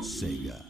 Sega.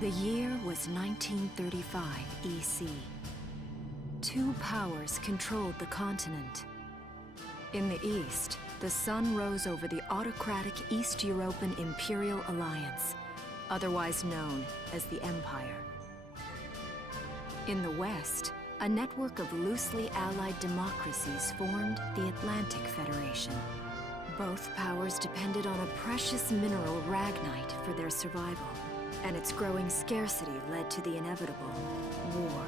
The year was 1935 EC. Two powers controlled the continent. In the east, the sun rose over the autocratic East European Imperial Alliance, otherwise known as the Empire. In the west, a network of loosely allied democracies formed the Atlantic Federation. Both powers depended on a precious mineral, Ragnite, for their survival, and its growing scarcity led to the inevitable war.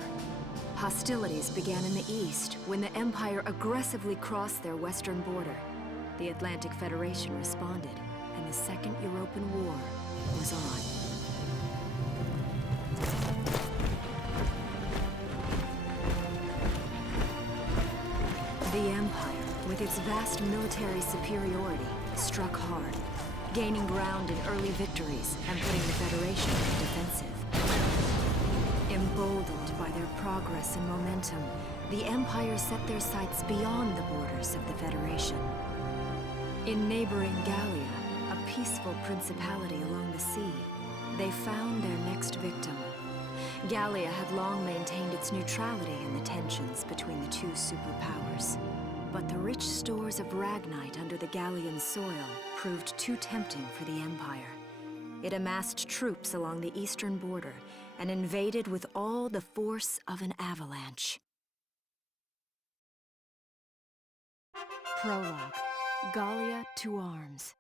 Hostilities began in the east when the Empire aggressively crossed their western border. The Atlantic Federation responded, and the Second European War was on. The Empire, with its vast military superiority, struck hard, gaining ground in early victories and putting the Federation on the defensive. Emboldened by their progress and momentum, the Empire set their sights beyond the borders of the Federation. In neighboring Gallia, a peaceful principality along the sea, they found their next victim. Gallia had long maintained its neutrality in the tensions between the two superpowers. But the rich stores of Ragnite under the Gallian soil proved too tempting for the Empire. It amassed troops along the eastern border and invaded with all the force of an avalanche. Prologue: Gallia to arms.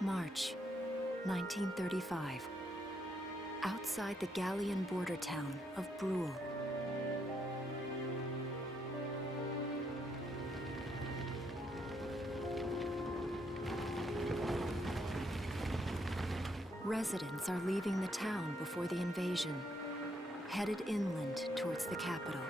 March, 1935. Outside the Gallian border town of Bruhl. Residents are leaving the town before the invasion, headed inland towards the capital.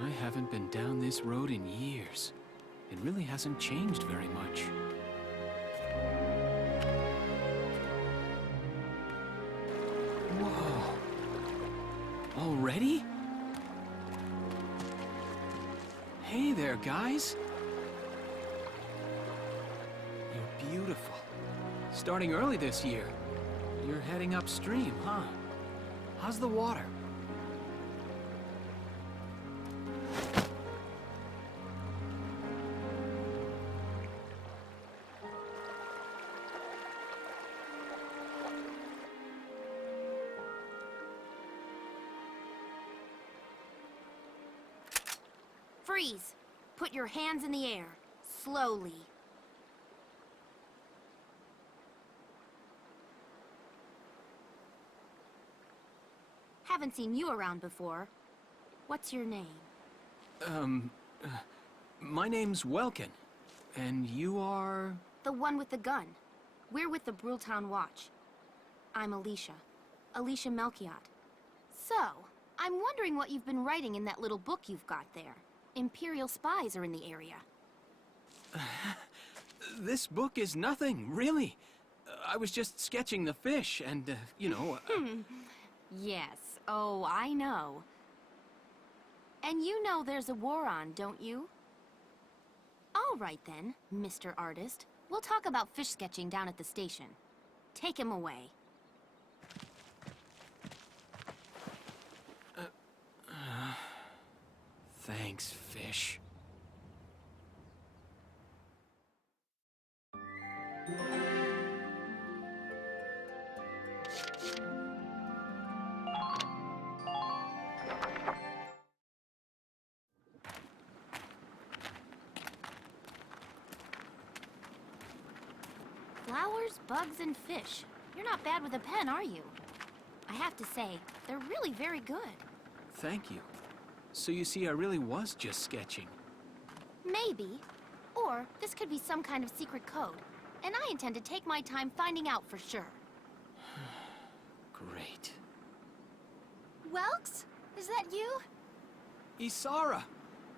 I haven't been down this road in years. It really hasn't changed very much. Whoa! Already? Hey there, guys! You're beautiful. Starting early this year. you're heading upstream, huh? How's the water? Freeze! Put your hands in the air. Slowly. Haven't seen you around before. What's your name? My name's Welkin. And you are... The one with the gun. We're with the Bruletown Watch. I'm Alicia. Alicia Melchiot. So, I'm wondering what you've been writing in that little book you've got there. Imperial spies are in the area. This book is nothing, really. I was just sketching the fish, and, you know... Yes. Oh, I know. And you know there's a war on, don't you? All right then, Mr. Artist. We'll talk about fish sketching down at the station. Take him away. Thanks, fish. Flowers, bugs, and fish. You're not bad with a pen, are you? I have to say, they're really very good. Thank you. So you see, I really was just sketching. Maybe. Or this could be some kind of secret code. And I intend to take my time finding out for sure. Great. Welks? Is that you? Isara!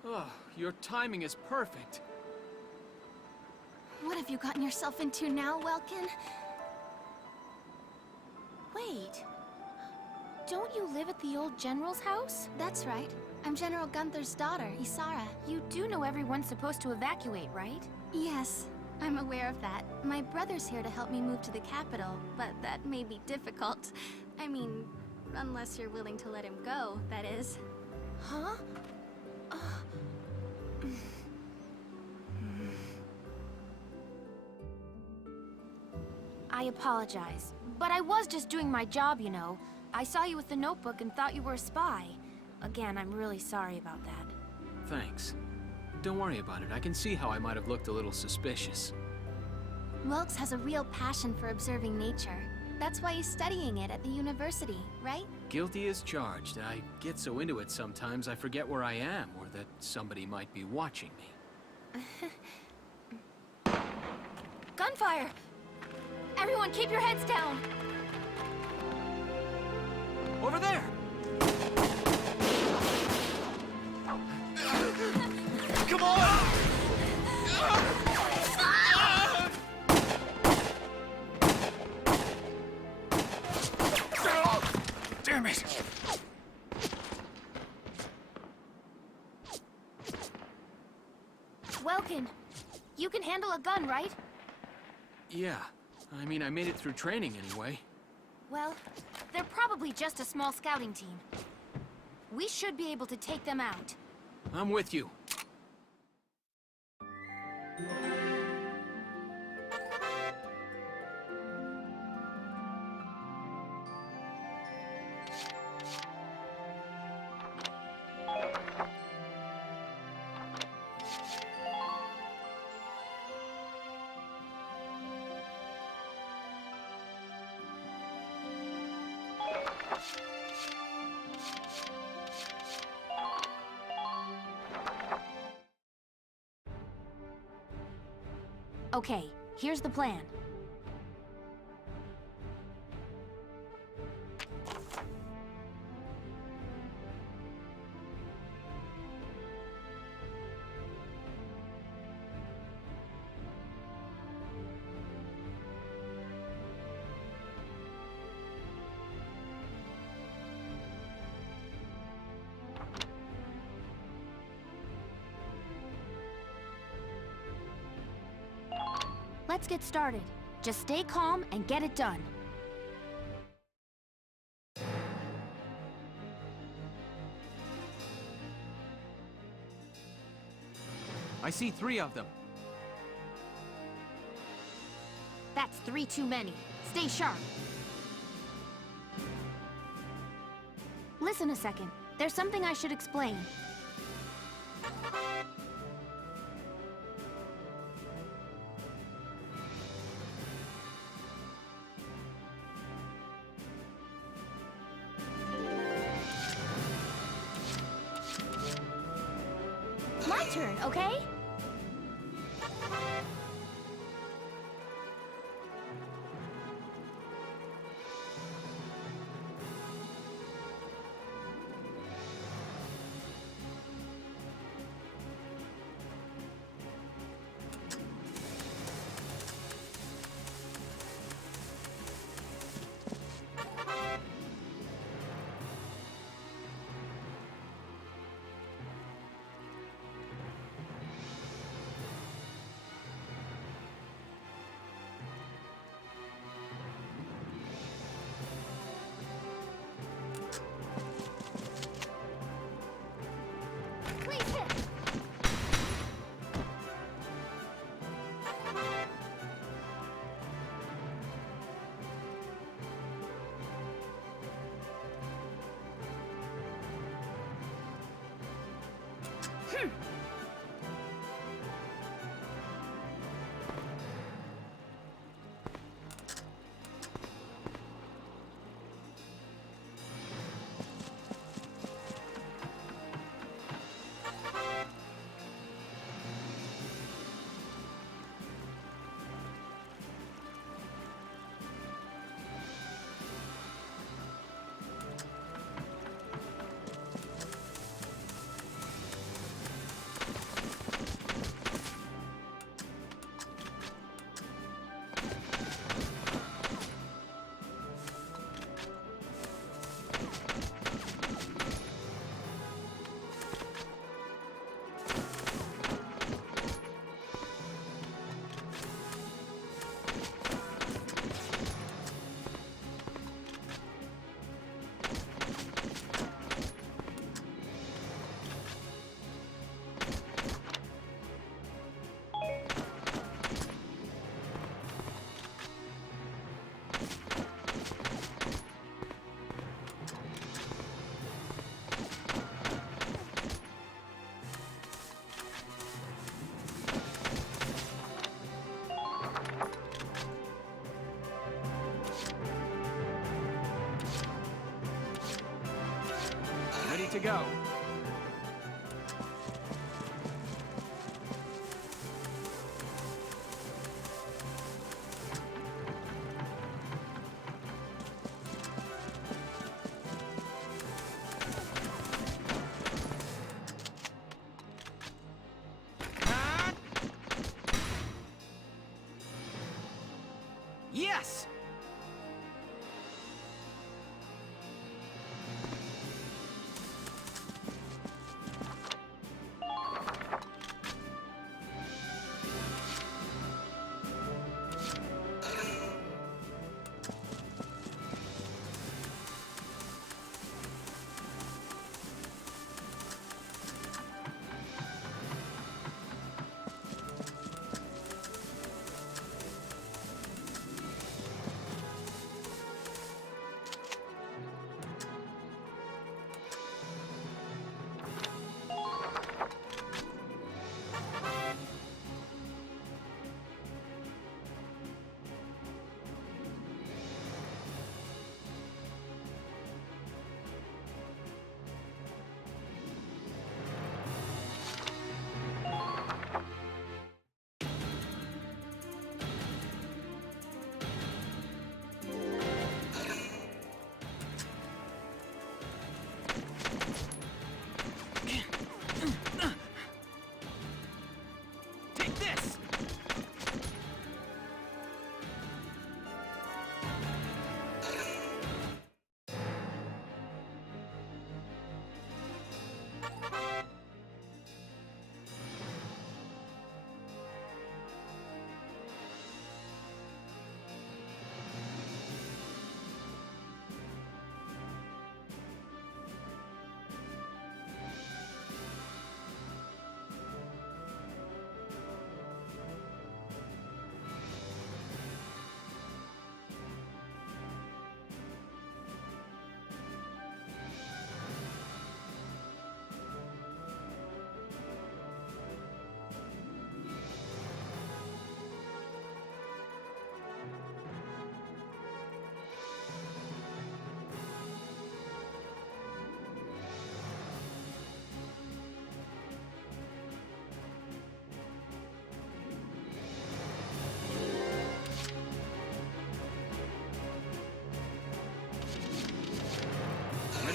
Oh, your timing is perfect. What have you gotten yourself into now, Welkin? Wait. Don't you live at the old General's house? That's right. I'm General Gunther's daughter, Isara. You do know everyone's supposed to evacuate, right? Yes, I'm aware of that. My brother's here to help me move to the capital, but that may be difficult. I mean, unless you're willing to let him go, that is. Huh? I apologize, but I was just doing my job, you know. I saw you with the notebook and thought you were a spy. Again, I'm really sorry about that. Thanks. Don't worry about it. I can see how I might have looked a little suspicious. Welks has a real passion for observing nature. That's why he's studying it at the university, right? Guilty as charged. I get so into it sometimes I forget where I am or that somebody might be watching me. Gunfire! Everyone keep your heads down! Over there! Come on! Damn it! Welkin, you can handle a gun, right? Yeah. I mean, I made it through training anyway. Well, they're probably just a small scouting team. We should be able to take them out. I'm with you. Okay, here's the plan. Let's get started. Just stay calm and get it done. I see 3 of them. That's 3 too many. Stay sharp. Listen a second. There's something I should explain. My turn, okay? Please hit! Ready to go. Yes!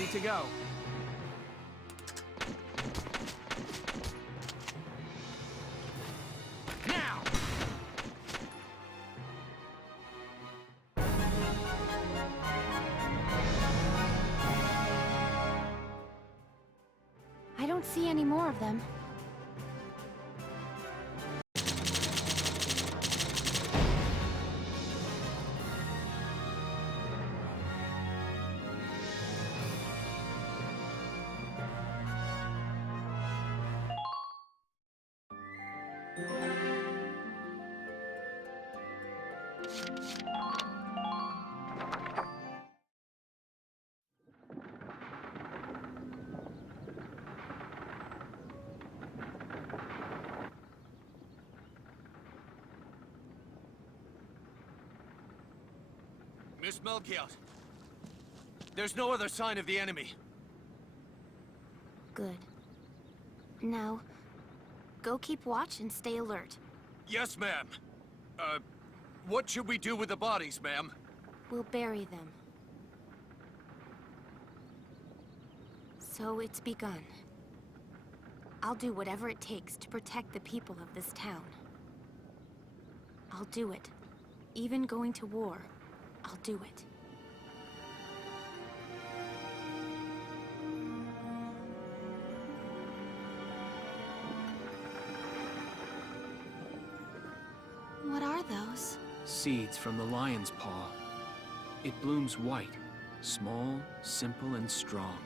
ready to go. Now! I don't see any more of them. Miss Melchiot, there's no other sign of the enemy. Good. Now, go keep watch and stay alert. Yes, ma'am. What should we do with the bodies, ma'am? We'll bury them. So it's begun. I'll do whatever it takes to protect the people of this town. I'll do it. Even going to war, I'll do it. What are those? Seeds from the lion's paw. It blooms white, small, simple, and strong.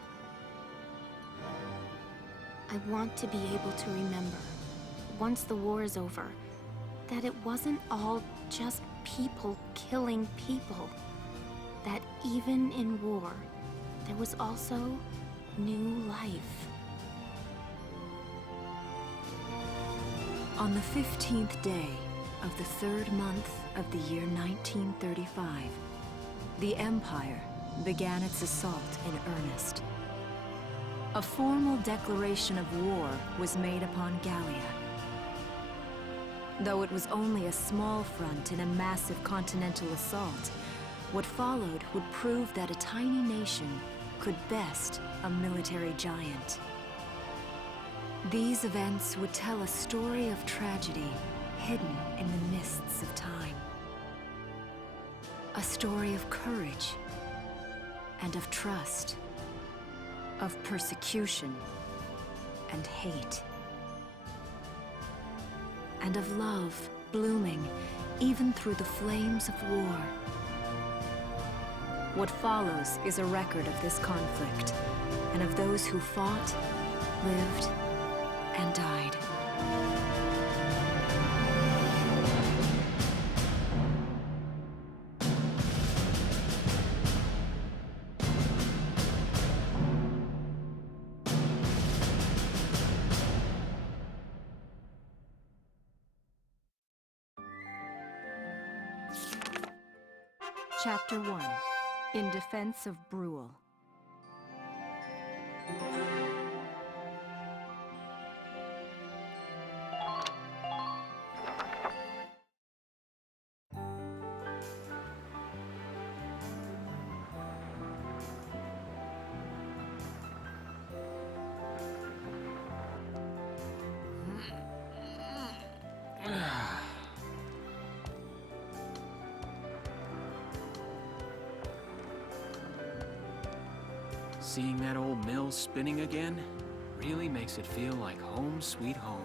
I want to be able to remember, once the war is over, that it wasn't all just people killing people. That even in war, there was also new life. On the 15th day of the 3rd month of the year 1935, the Empire began its assault in earnest. A formal declaration of war was made upon Gallia. Though it was only a small front in a massive continental assault, what followed would prove that a tiny nation could best a military giant. These events would tell a story of tragedy hidden in the mists of time. A story of courage and of trust, of persecution and hate, and of love blooming even through the flames of war. What follows is a record of this conflict, and of those who fought, lived, and died. Chapter 1. In Defense of Brule. Seeing that old mill spinning again really makes it feel like home sweet home.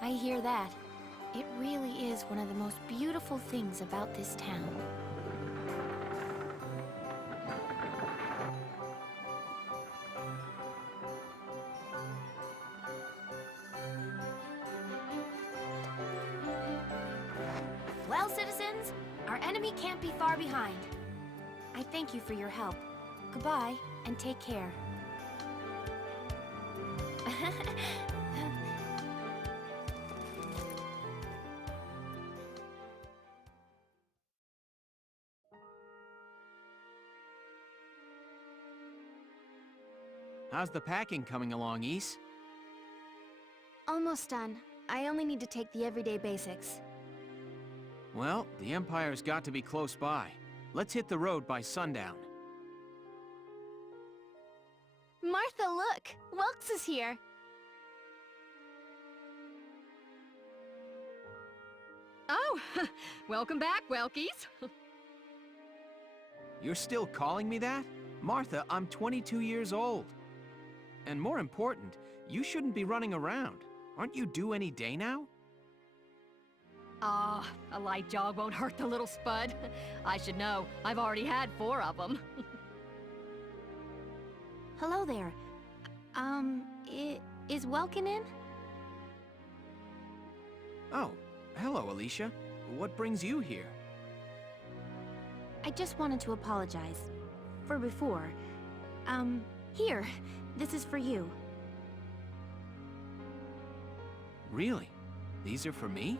I hear that. It really is one of the most beautiful things about this town. Well, citizens, our enemy can't be far behind. I thank you for your help. Goodbye, and take care. How's the packing coming along, Ys? Almost done. I only need to take the everyday basics. Well, the Empire's got to be close by. Let's hit the road by sundown. Martha, look! Welks is here! Oh, welcome back, Welkies. You're still calling me that? Martha, I'm 22 years old. And more important, you shouldn't be running around. Aren't you due any day now? Ah, a light jog won't hurt the little spud. I should know. I've already had 4 of them. Hello there. Is Welkin in? Oh, hello, Alicia. What brings you here? I just wanted to apologize. For before. Here. This is for you. Really? These are for me?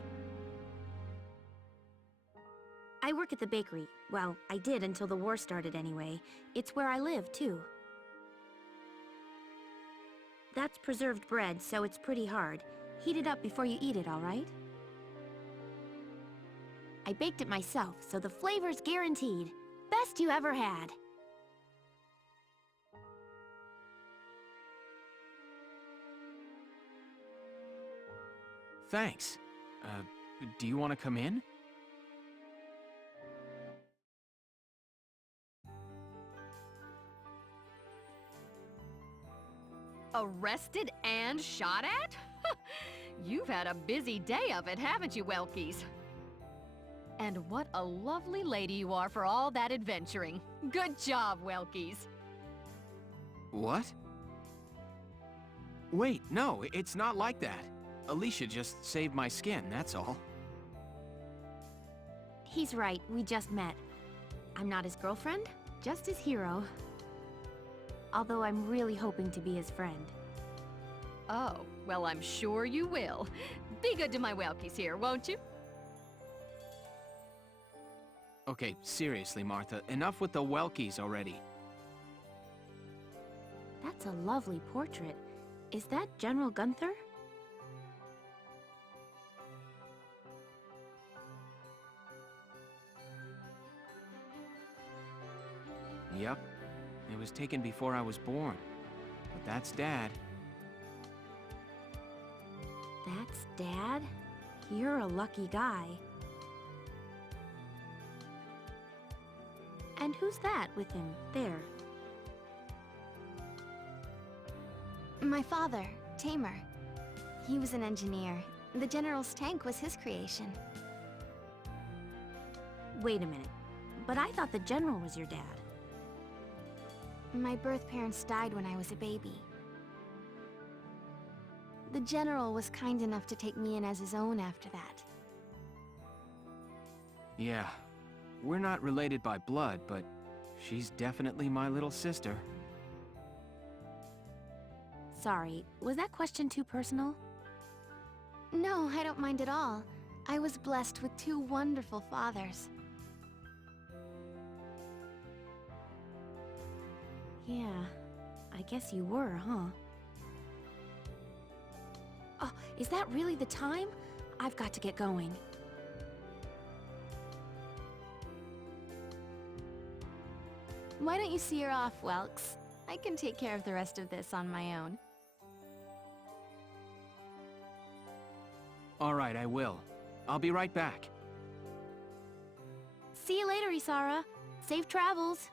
I work at the bakery. Well, I did until the war started anyway. It's where I live, too. That's preserved bread, so it's pretty hard. Heat it up before you eat it, all right? I baked it myself, so the flavor's guaranteed. Best you ever had. Thanks. Do you want to come in? Arrested and shot at? You've had a busy day of it, haven't you, Welkies? And what a lovely lady you are for all that adventuring. Good job, Welkies. What? Wait, no, it's not like that. Alicia just saved my skin, that's all. He's right, we just met. I'm not his girlfriend, just his hero. Although I'm really hoping to be his friend. Oh, well, I'm sure you will. Be good to my Welkies here, won't you? Okay, seriously, Martha, enough with the Welkies already. That's a lovely portrait. Is that General Gunther? Yep. It was taken before I was born. But that's Dad. That's Dad? You're a lucky guy. And who's that with him, there? My father, Tamer. He was an engineer. The General's tank was his creation. Wait a minute. But I thought the General was your dad. My birth parents died when I was a baby. The General was kind enough to take me in as his own after that. Yeah. We're not related by blood, but she's definitely my little sister. Sorry, was that question too personal? No, I don't mind at all. I was blessed with 2 wonderful fathers. Yeah, I guess you were, huh? Oh, is that really the time? I've got to get going. Why don't you see her off, Welks? I can take care of the rest of this on my own. All right, I will. I'll be right back. See you later, Isara. Safe travels.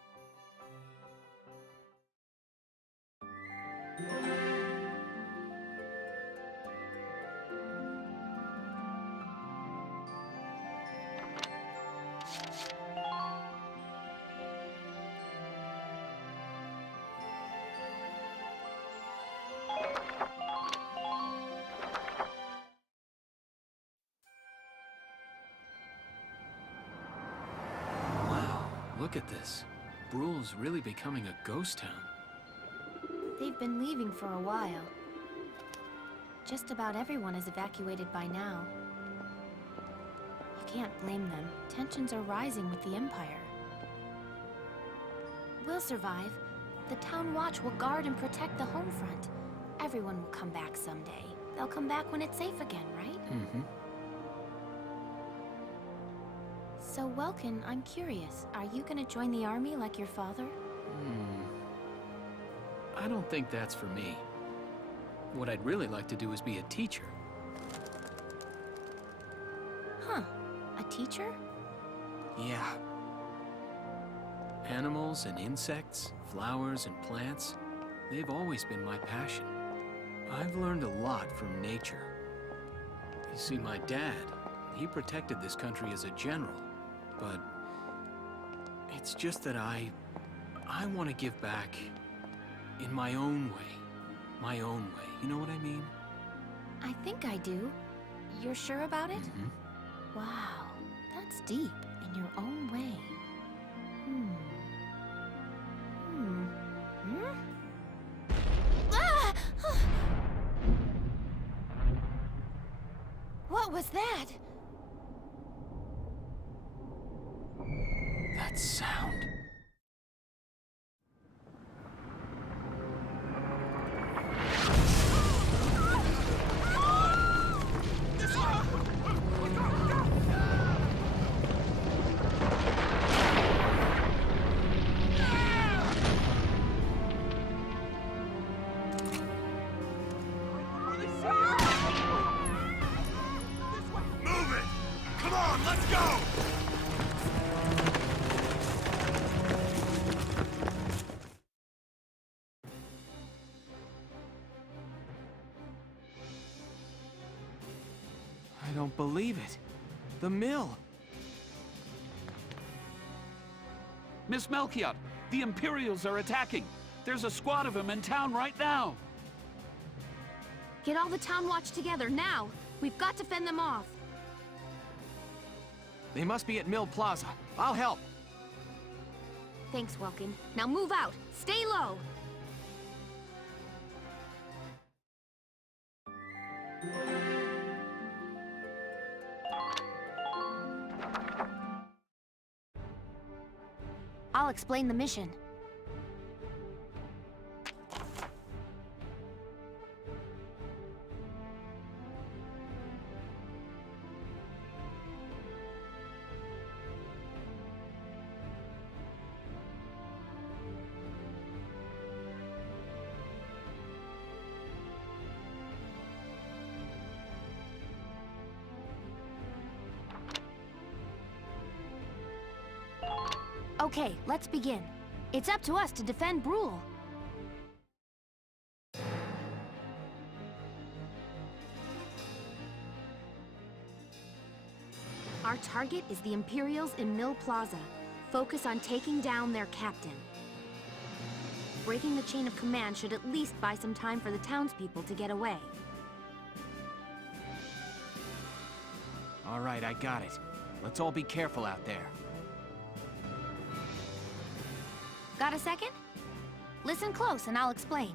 Look at this. Bruhl's really becoming a ghost town. They've been leaving for a while. Just about everyone is evacuated by now. You can't blame them. Tensions are rising with the Empire. We'll survive. The Town Watch will guard and protect the home front. Everyone will come back someday. They'll come back when it's safe again, right? Mm-hmm. So, Welkin, I'm curious. Are you gonna join the army like your father? I don't think that's for me. What I'd really like to do is be a teacher. Huh. A teacher? Yeah. Animals and insects, flowers and plants, they've always been my passion. I've learned a lot from nature. You see, my dad, he protected this country as a general, but it's just that I want to give back in my own way. My own way. You know what I mean? I think I do. You're sure about it? Wow, that's deep in your own way. Ah! What was that? That sound. Move it! Come on, let's go! I don't believe it. The mill. Miss Melchiot, the Imperials are attacking. There's a squad of them in town right now. Get all the town watch together, now! We've got to fend them off. They must be at Mill Plaza. I'll help. Thanks, Welkin. Now move out! Stay low! I'll explain the mission. Okay, let's begin. It's up to us to defend Brule. Our target is the Imperials in Mill Plaza. Focus on taking down their captain. Breaking the chain of command should at least buy some time for the townspeople to get away. All right, I got it. Let's all be careful out there. Got a second? Listen close and I'll explain.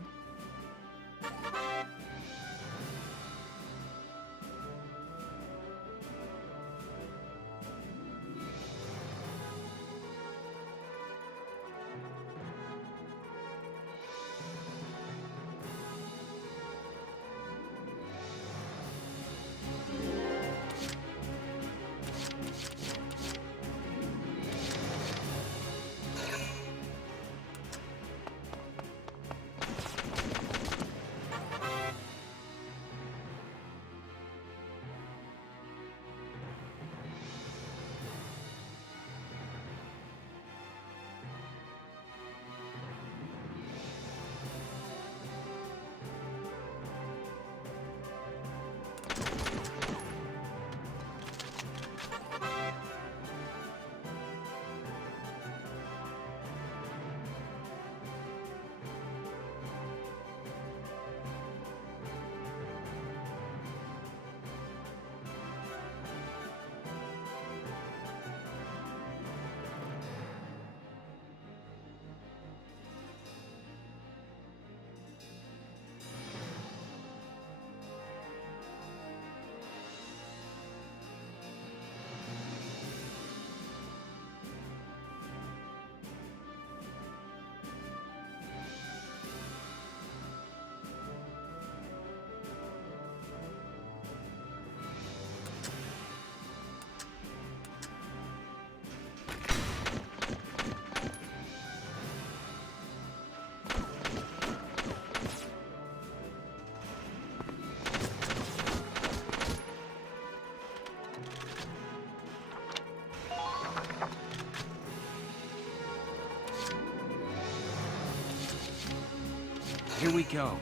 Here we go.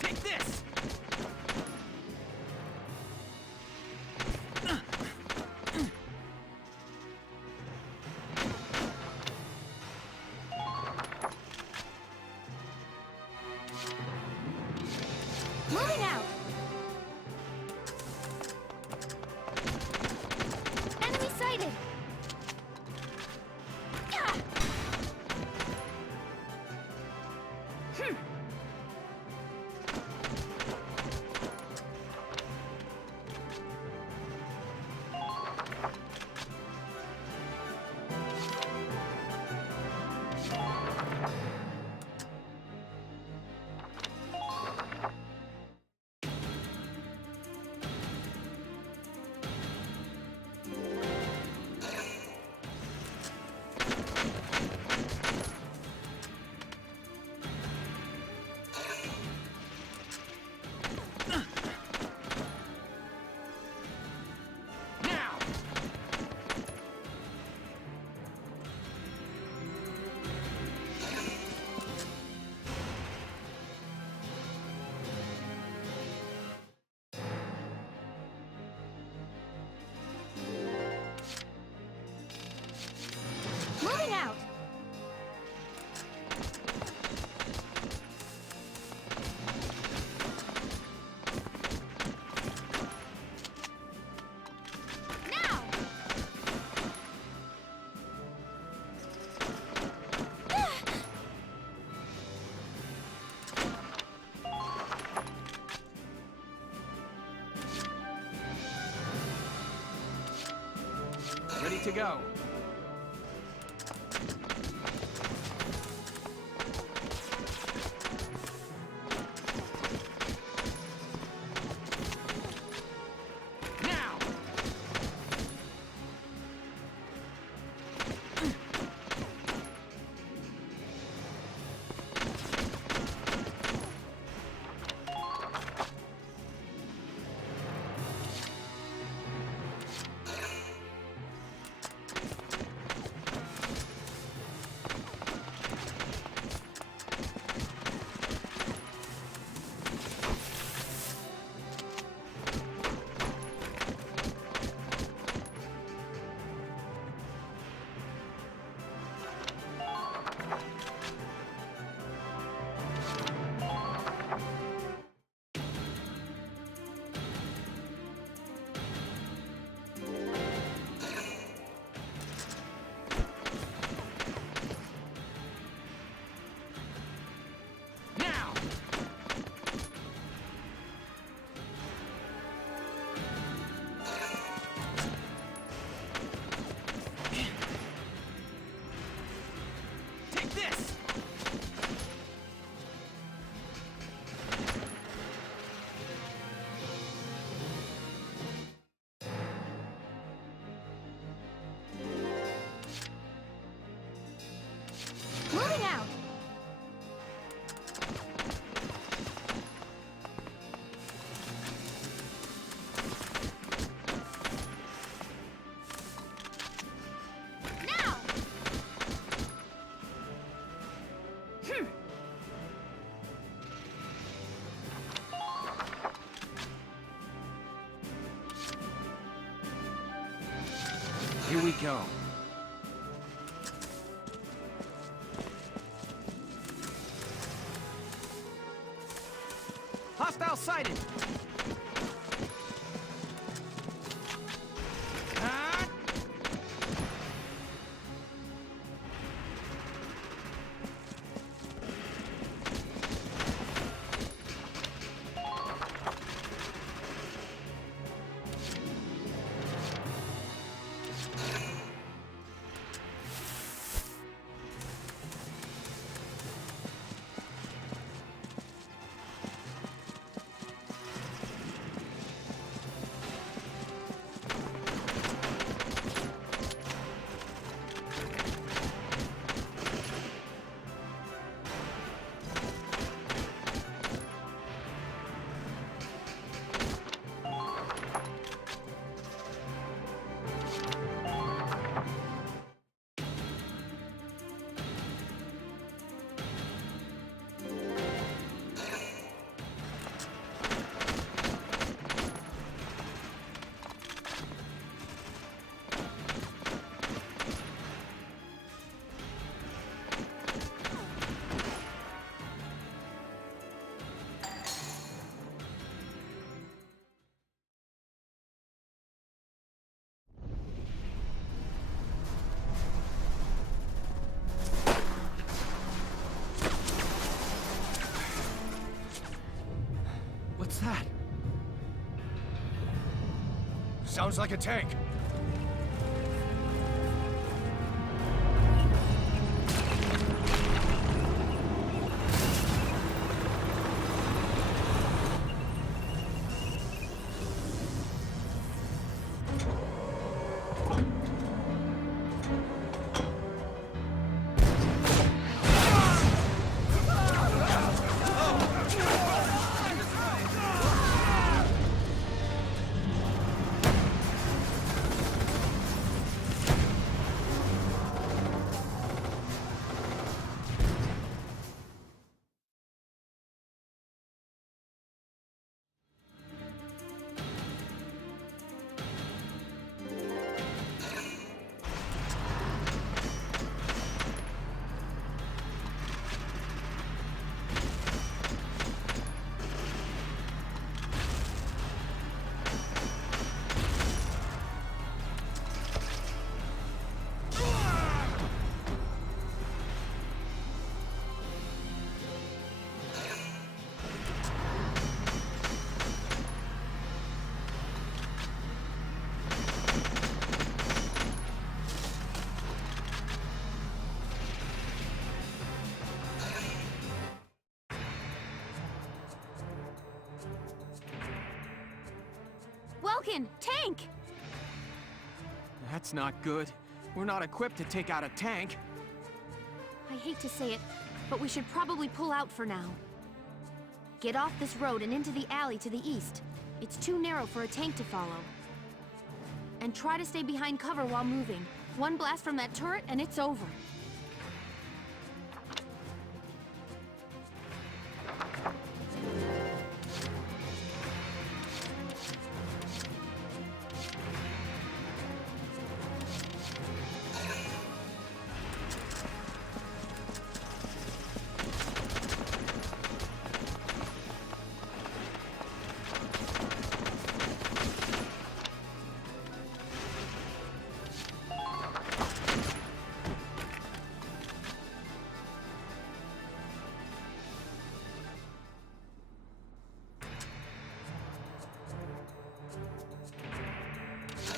Take this! Moving out! Enemy sighted! Ah! Now! Moving out! Now! Ready to go. Now! Now! Take this! Moving out! Now! Here we go. Hostile sighted! Ah! Sounds like a tank. Welkin, tank! That's not good. We're not equipped to take out a tank. I hate to say it, but we should probably pull out for now. Get off this road and into the alley to the east. It's too narrow for a tank to follow. And try to stay behind cover while moving. One blast from that turret and it's over.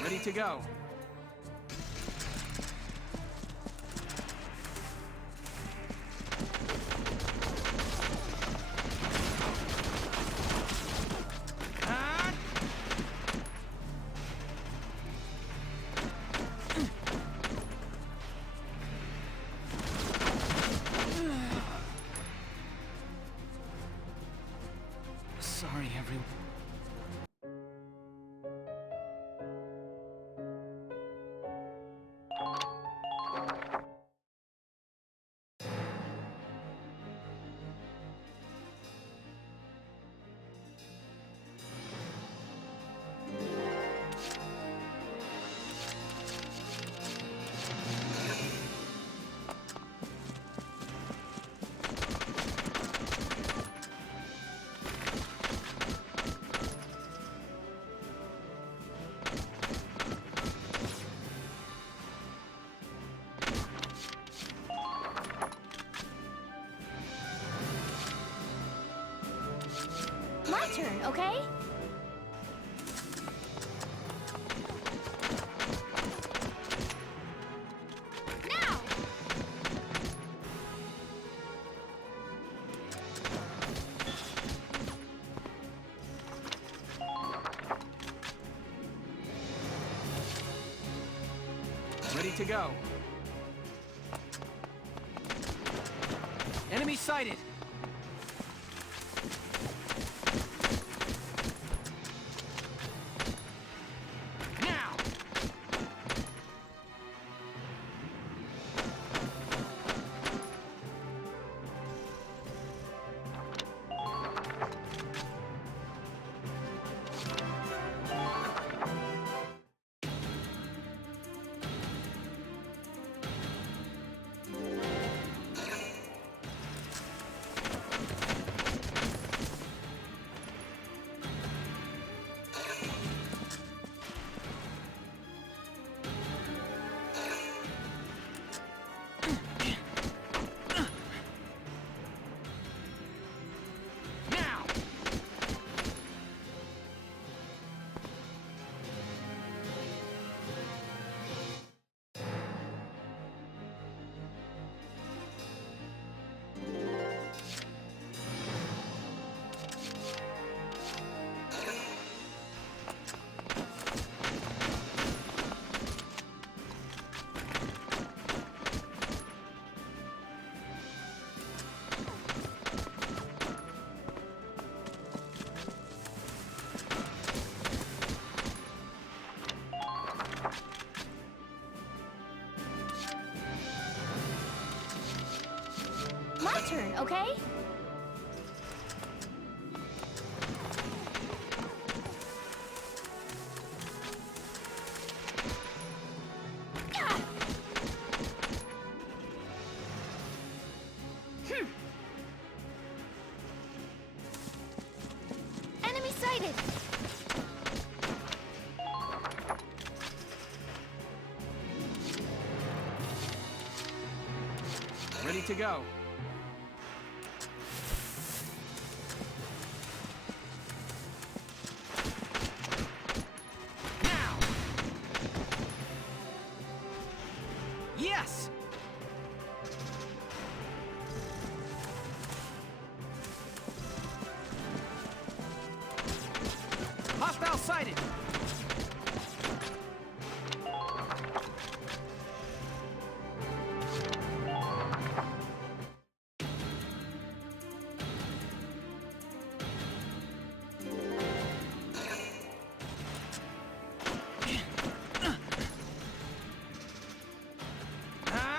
Ready to go. Ah! Sorry, everyone. My turn, okay? Now! Ready to go. Enemy sighted. Now! okay? Enemy sighted! Ready to go. Now! Yes! Hostile sighted! Ah!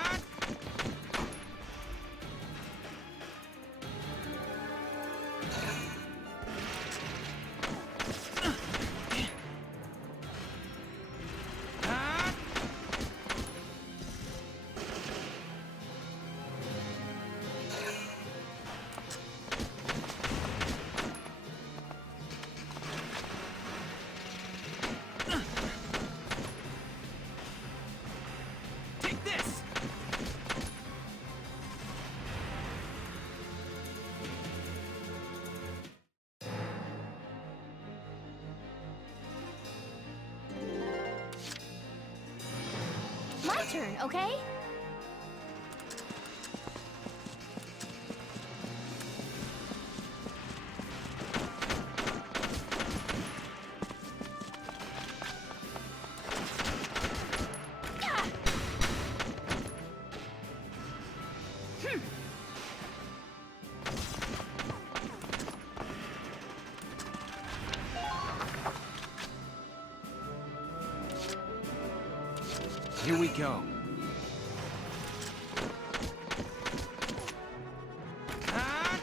Ah! Take this! My turn, okay? Here we go. Ah!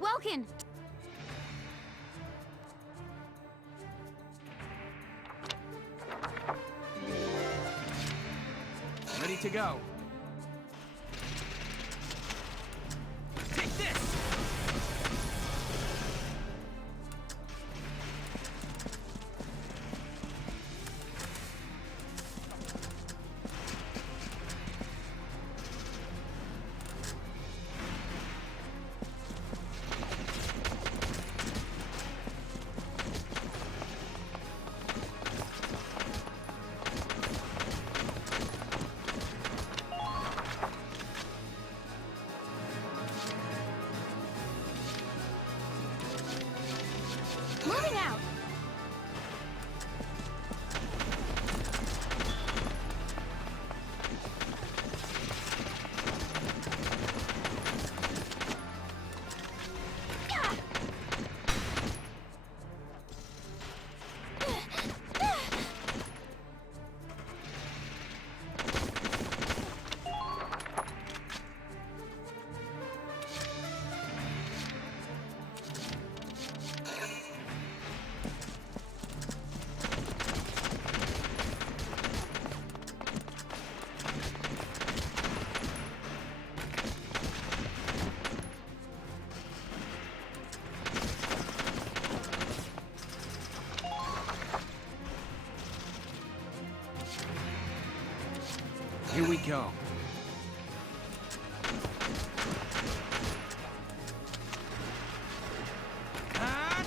Welkin! Ready to go. Take this! Moving out! Here we go. Ah!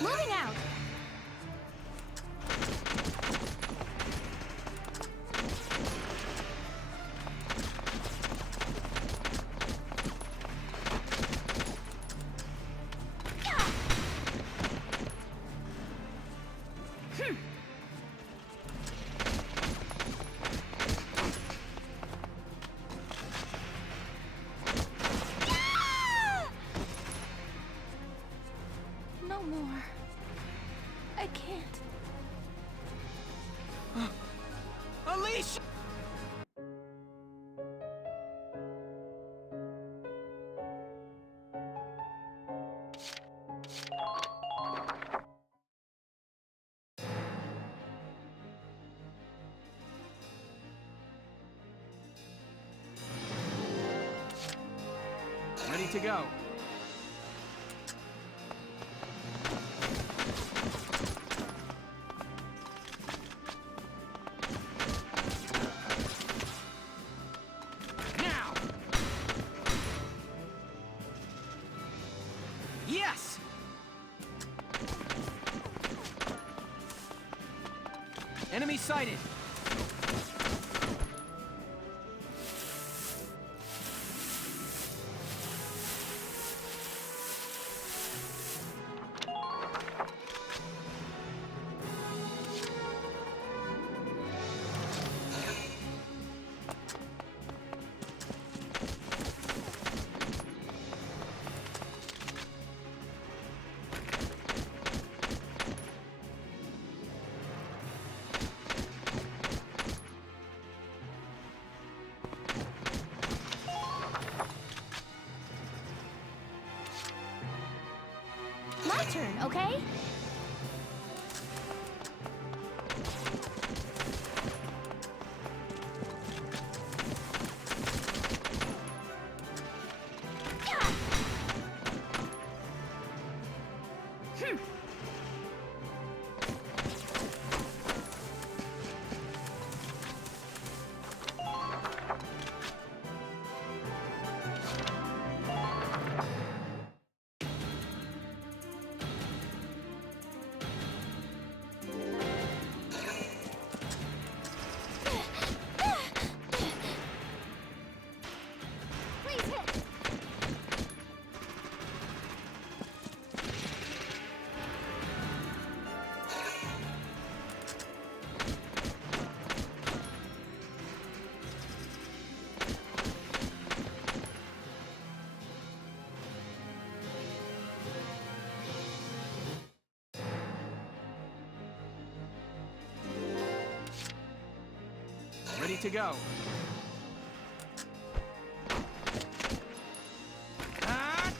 Moving out! No more. I can't. Alicia! Ready to go. Now! Yes! Enemy sighted! My turn, okay? Please hit! Ready to go. Ah!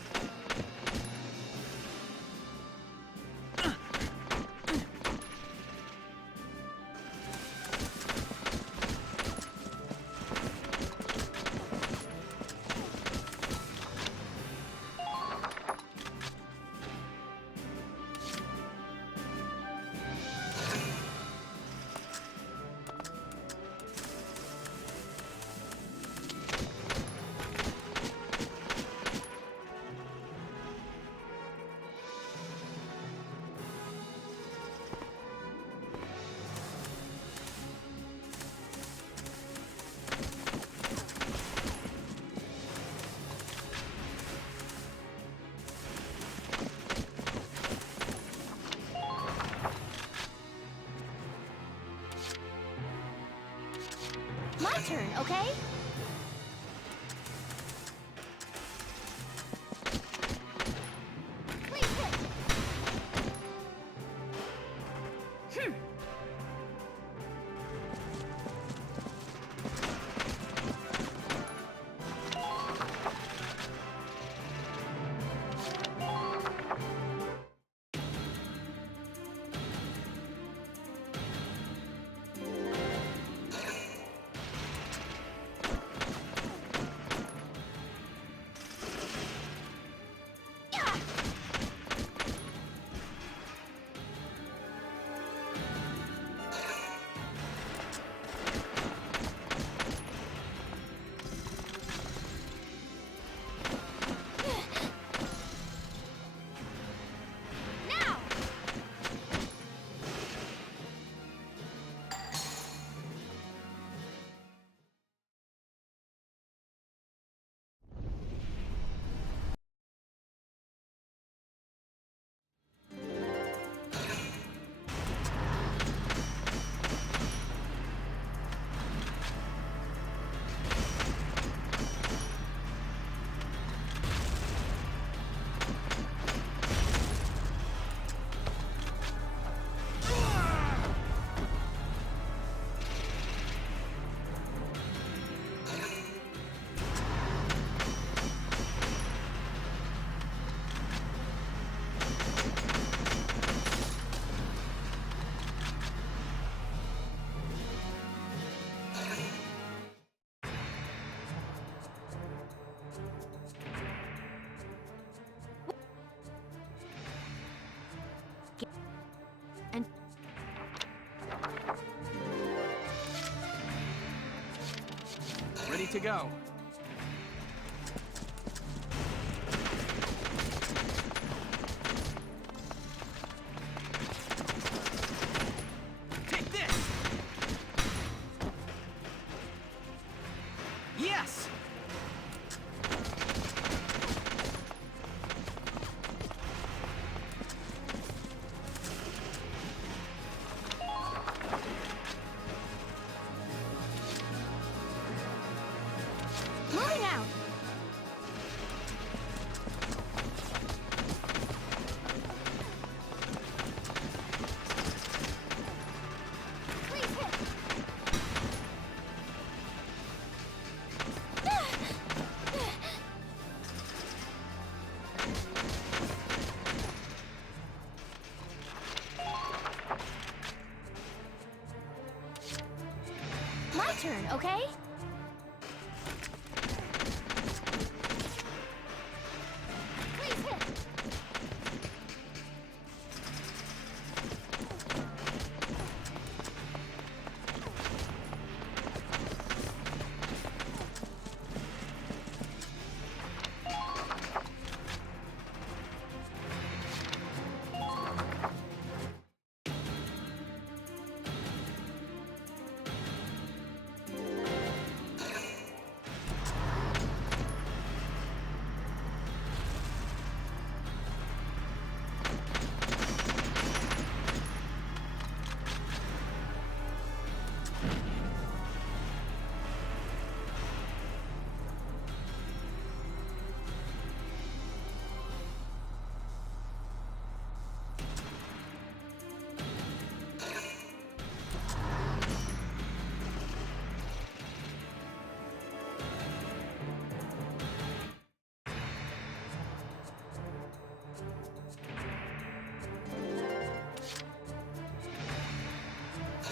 turn, okay? Please hit. Yeah. Now. And Ready to go. Take this! Yes! moving out. Please hit. My turn, okay? Please hit.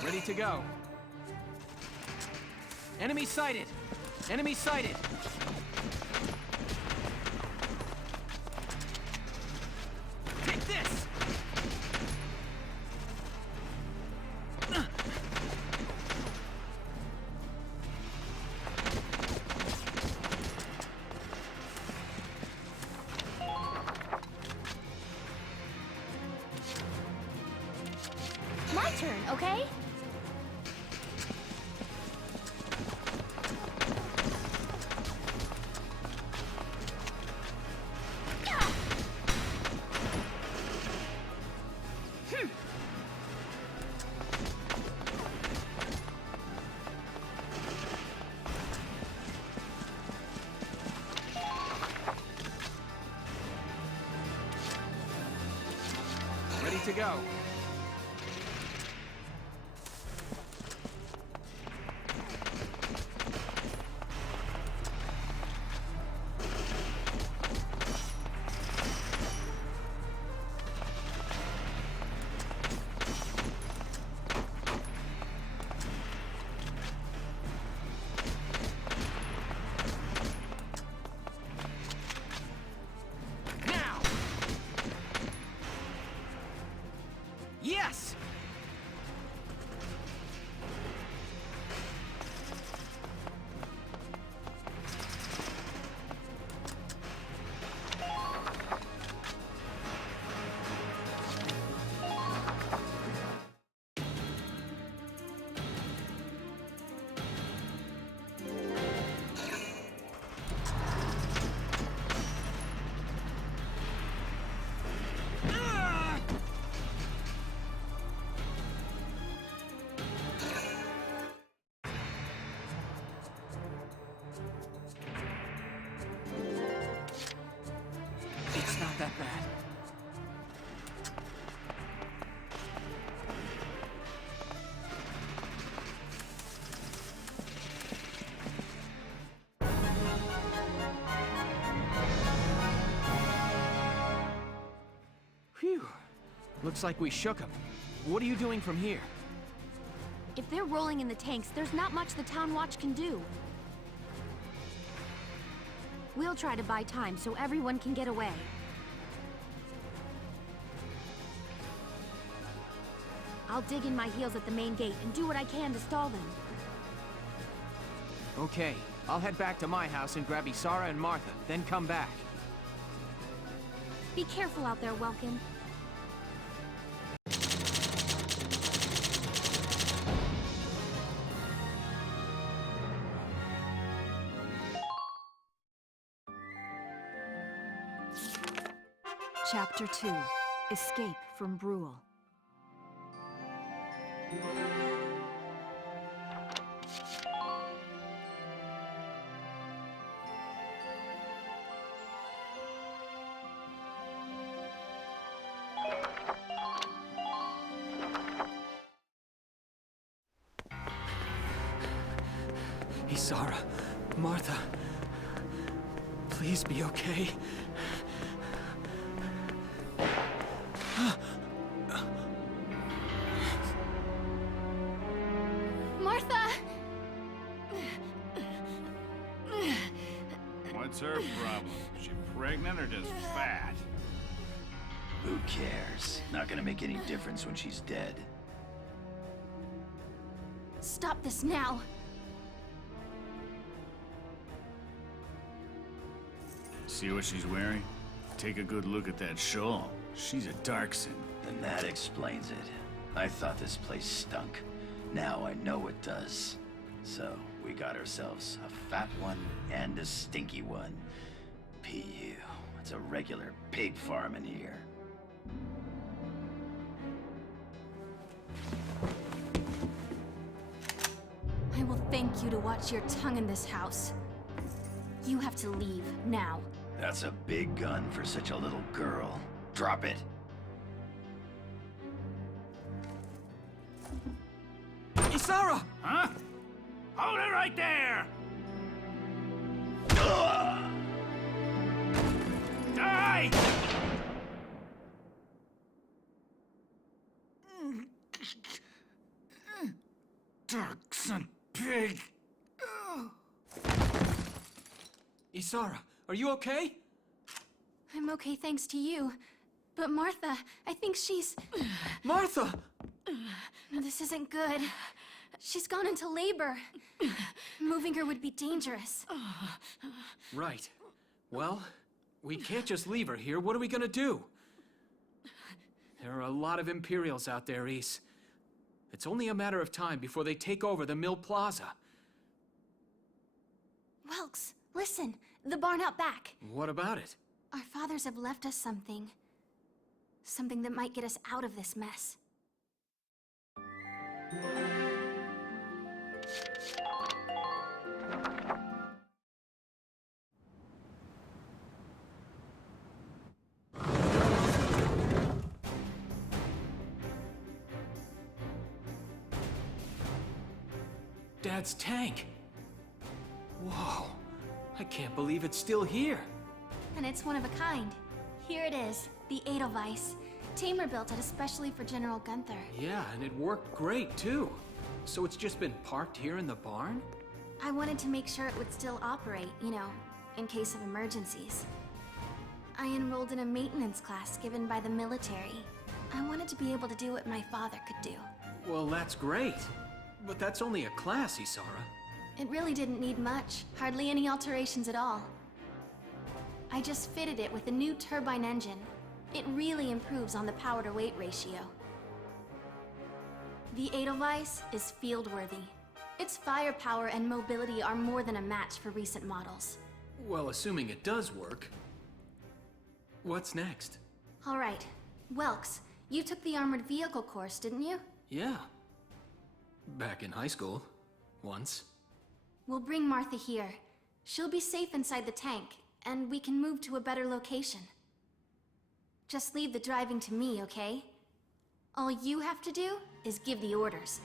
Ready to go. Enemy sighted! Enemy sighted! Take this! My turn, okay? to go. Now! Yes! It's not that bad. Phew. Looks like we shook them. What are you doing from here? If they're rolling in the tanks, there's not much the Town Watch can do. We'll try to buy time so everyone can get away. I'll dig in my heels at the main gate and do what I can to stall them. Okay, I'll head back to my house and grab Isara and Martha, then come back. Be careful out there, Welkin. Chapter 2. Escape from Brule. Isara, Martha, please be okay. Martha! What's her problem? Is she pregnant or just fat? Who cares? Not gonna make any difference when she's dead. Stop this now! See what she's wearing? Take a good look at that shawl. She's a Darkson. Then that explains it. I thought this place stunk. Now I know it does. So, we got ourselves a fat one and a stinky one. PU. It's a regular pig farm in here. I will thank you to watch your tongue in this house. You have to leave, now. That's a big gun for such a little girl. Drop it. Isara! Huh? Hold it right there! Die! Darkson pig! Isara, are you okay? I'm okay thanks to you. But Martha, I think she's... Martha! This isn't good. She's gone into labor. Moving her would be dangerous. Right. Well, we can't just leave her here. What are we gonna do? There are a lot of Imperials out there, Ys. It's only a matter of time before they take over the Mill Plaza. Welks, listen. The barn out back. What about it? Our fathers have left us something. Something that might get us out of this mess. Dad's tank. Whoa. I can't believe it's still here. And it's one of a kind. Here it is, the Edelweiss. Tamer built it especially for General Gunther. Yeah, and it worked great, too. So it's just been parked here in the barn? I wanted to make sure it would still operate, you know, in case of emergencies. I enrolled in a maintenance class given by the military. I wanted to be able to do what my father could do. Well, that's great. But that's only a class, Isara. It really didn't need much, hardly any alterations at all. I just fitted it with a new turbine engine. It really improves on the power-to-weight ratio. The Edelweiss is field-worthy. Its firepower and mobility are more than a match for recent models. Well, assuming it does work. What's next? All right, Welks, you took the armored vehicle course, didn't you? Yeah. Back in high school. Once. We'll bring Martha here. She'll be safe inside the tank, and we can move to a better location. Just leave the driving to me, okay? All you have to do is give the orders.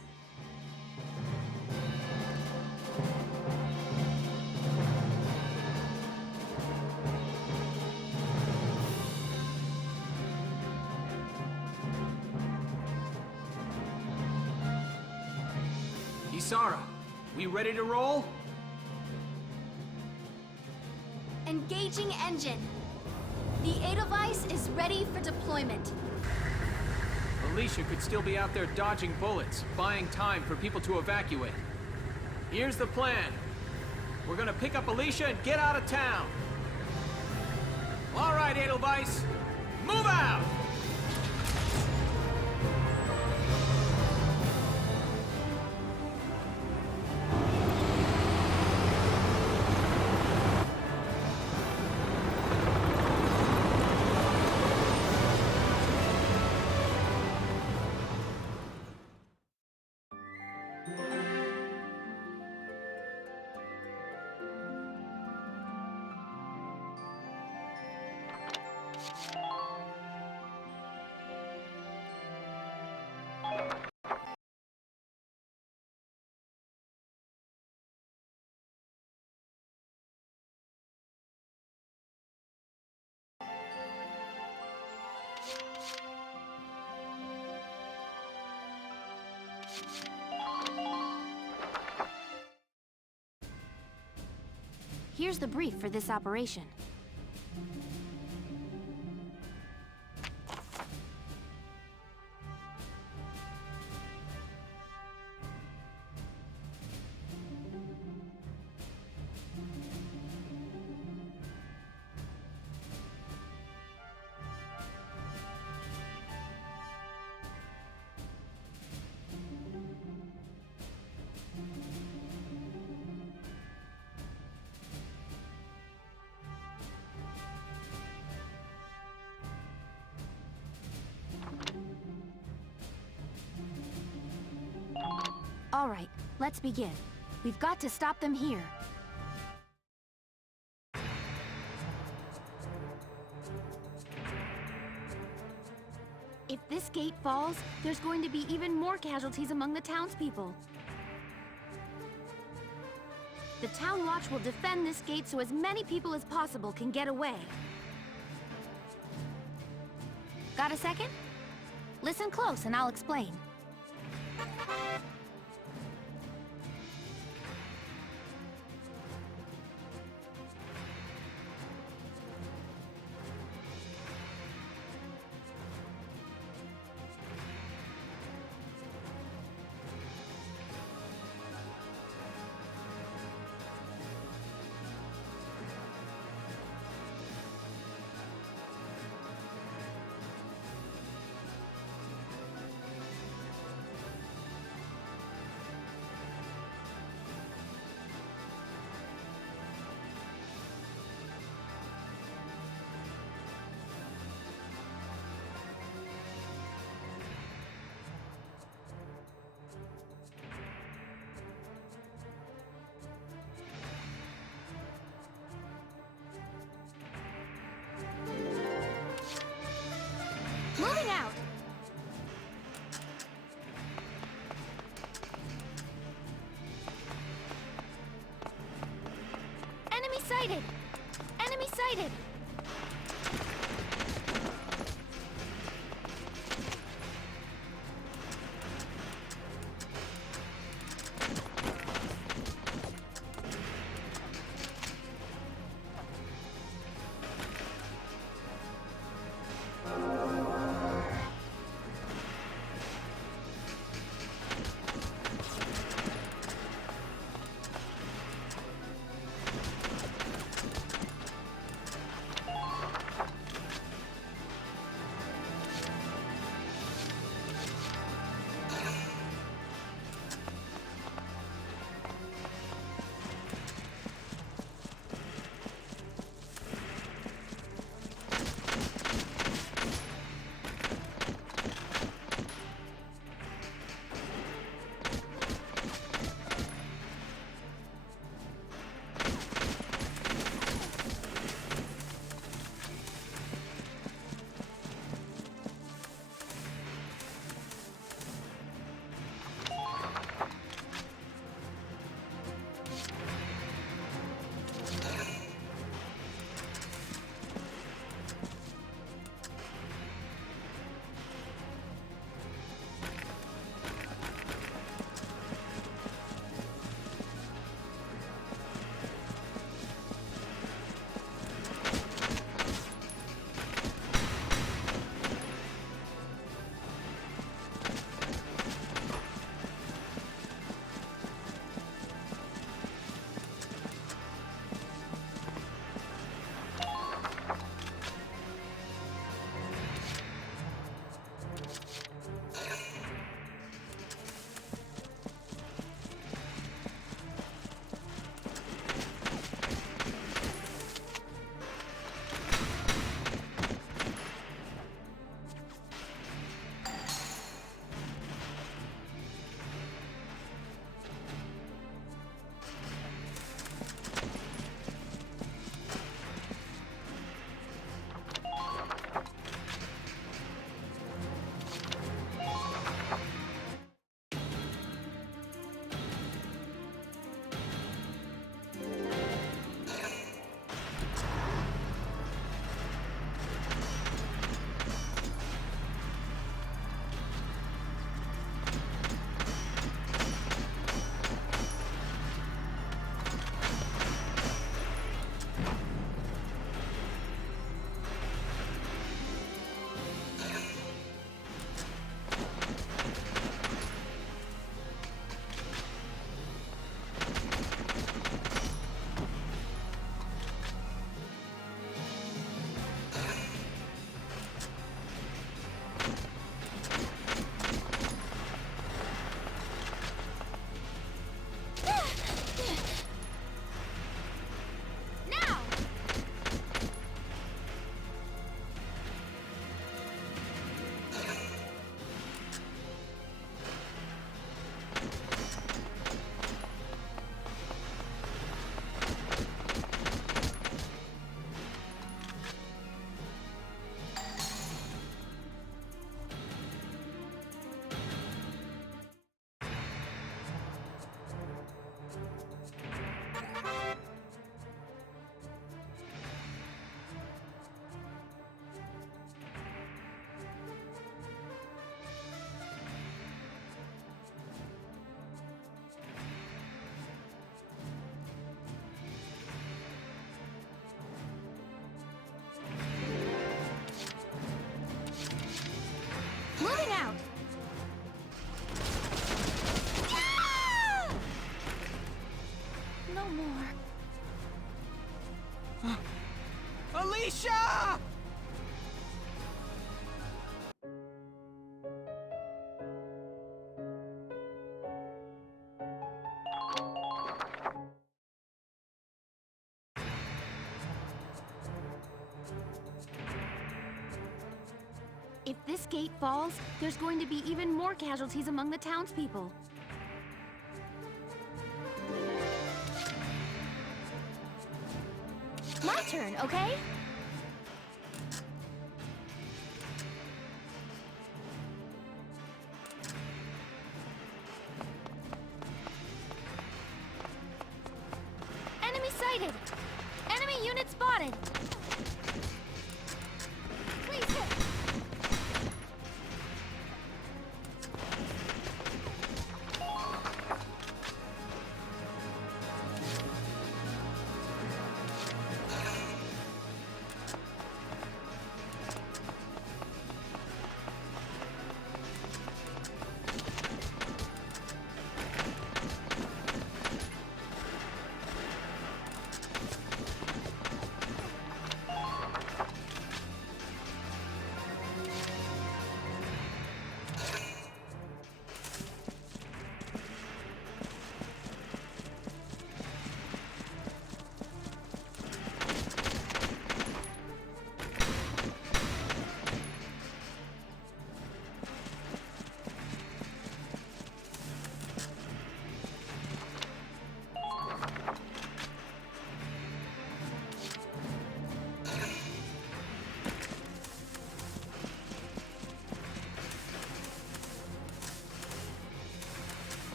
Isara, we ready to roll? Engaging engine. The Edelweiss is ready for deployment. Alicia could still be out there dodging bullets, buying time for people to evacuate. Here's the plan. We're gonna pick up Alicia and get out of town. All right, Edelweiss, move out! Here's the brief for this operation. All right, let's begin. We've got to stop them here. If this gate falls, there's going to be even more casualties among the townspeople. The Town Watch will defend this gate so as many people as possible can get away. Got a second? Listen close and I'll explain. sighted! Moving out! No more. Alicia! If this gate falls, there's going to be even more casualties among the townspeople. My turn, okay? Enemy sighted! Enemy unit spotted!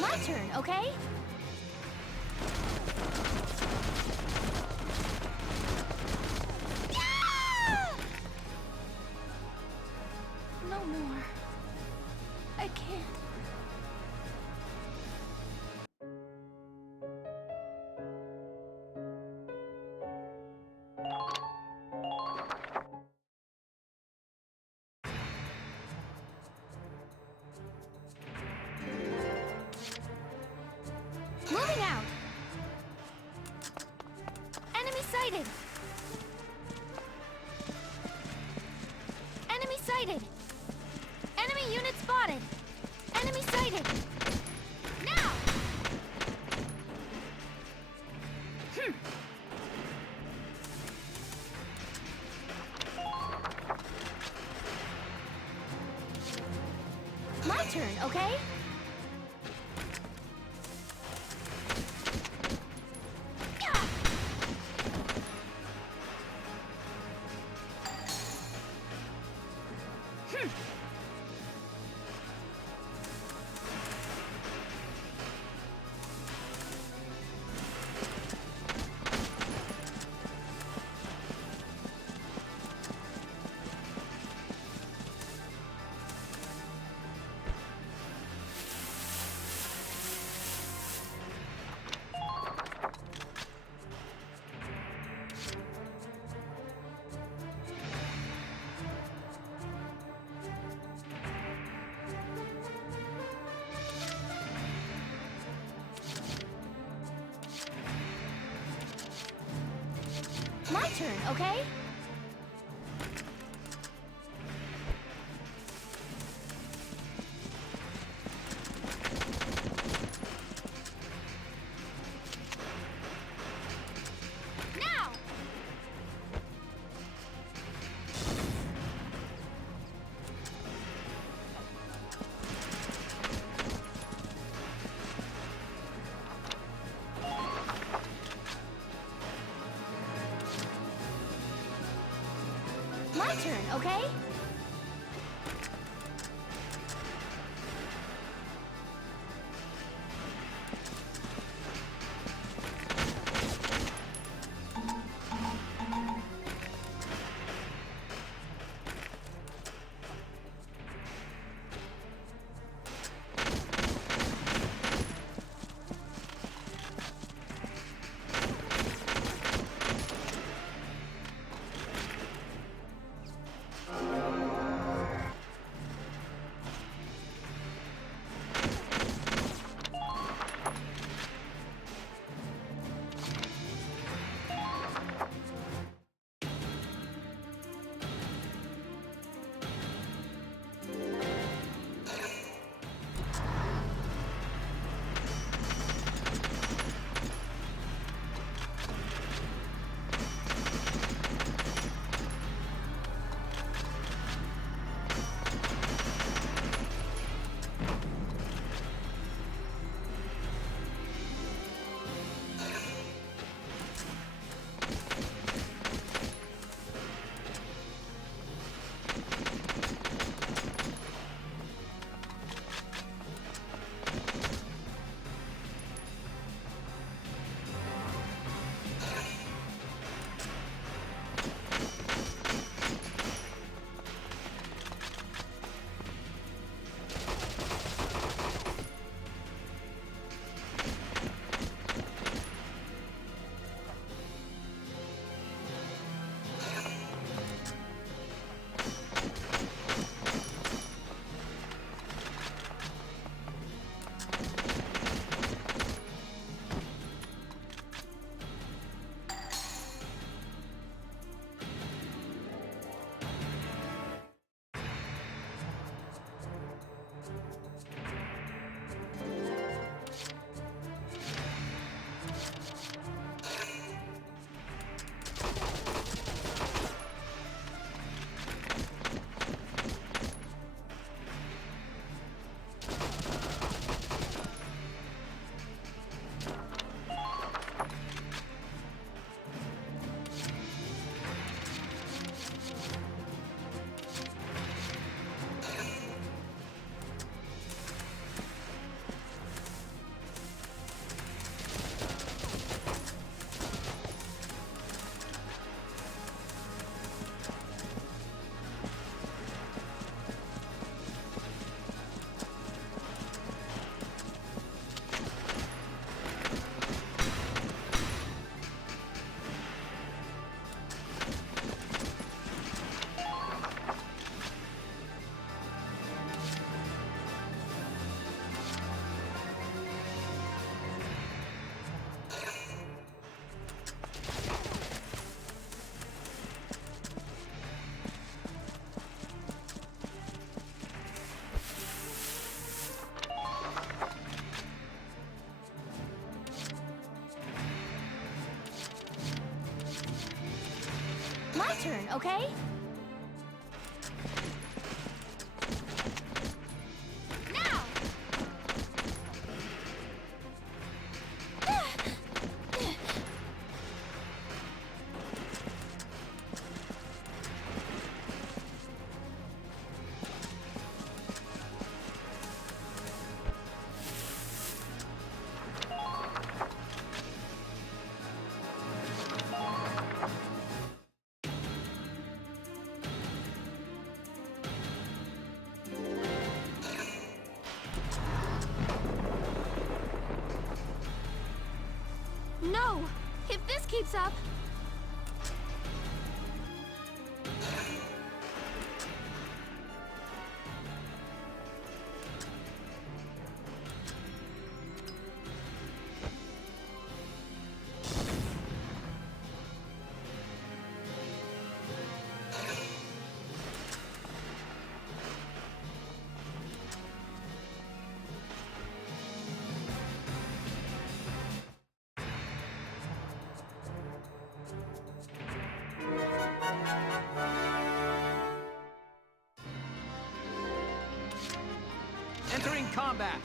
My turn, okay? Yeah! No more. I can't. Moving out! Enemy sighted! Enemy sighted! Enemy unit spotted! Enemy sighted! Now! My turn, okay? My turn, okay? Now! My turn, okay? okay? Now! No! If this keeps up... Entering combat!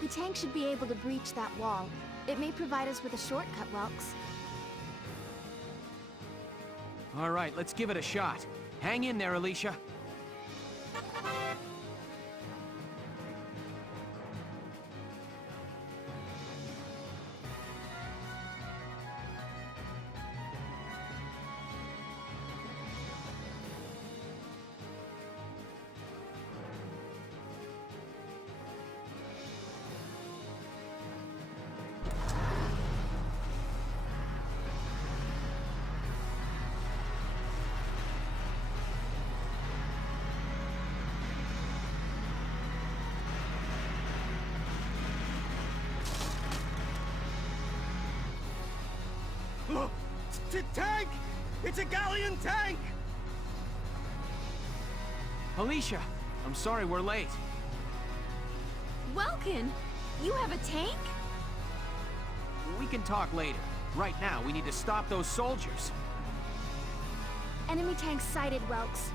The tank should be able to breach that wall. It may provide us with a shortcut, Welks. All right, let's give it a shot. Hang in there, Alicia. Look! Tank! It's a Galleon tank! Alicia, I'm sorry we're late. Welkin, you have a tank? We can talk later. Right now, we need to stop those soldiers. Enemy tank sighted, Welks.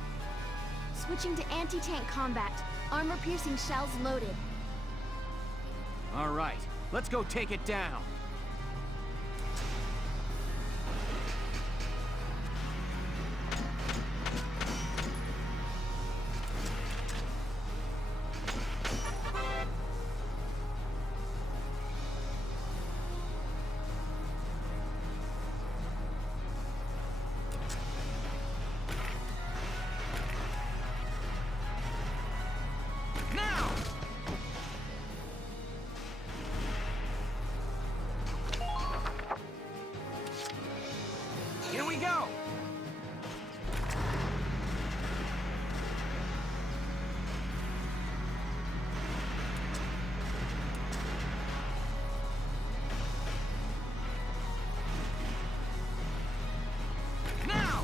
Switching to anti-tank combat. Armor-piercing shells loaded. All right, let's go take it down. Here we go! Now!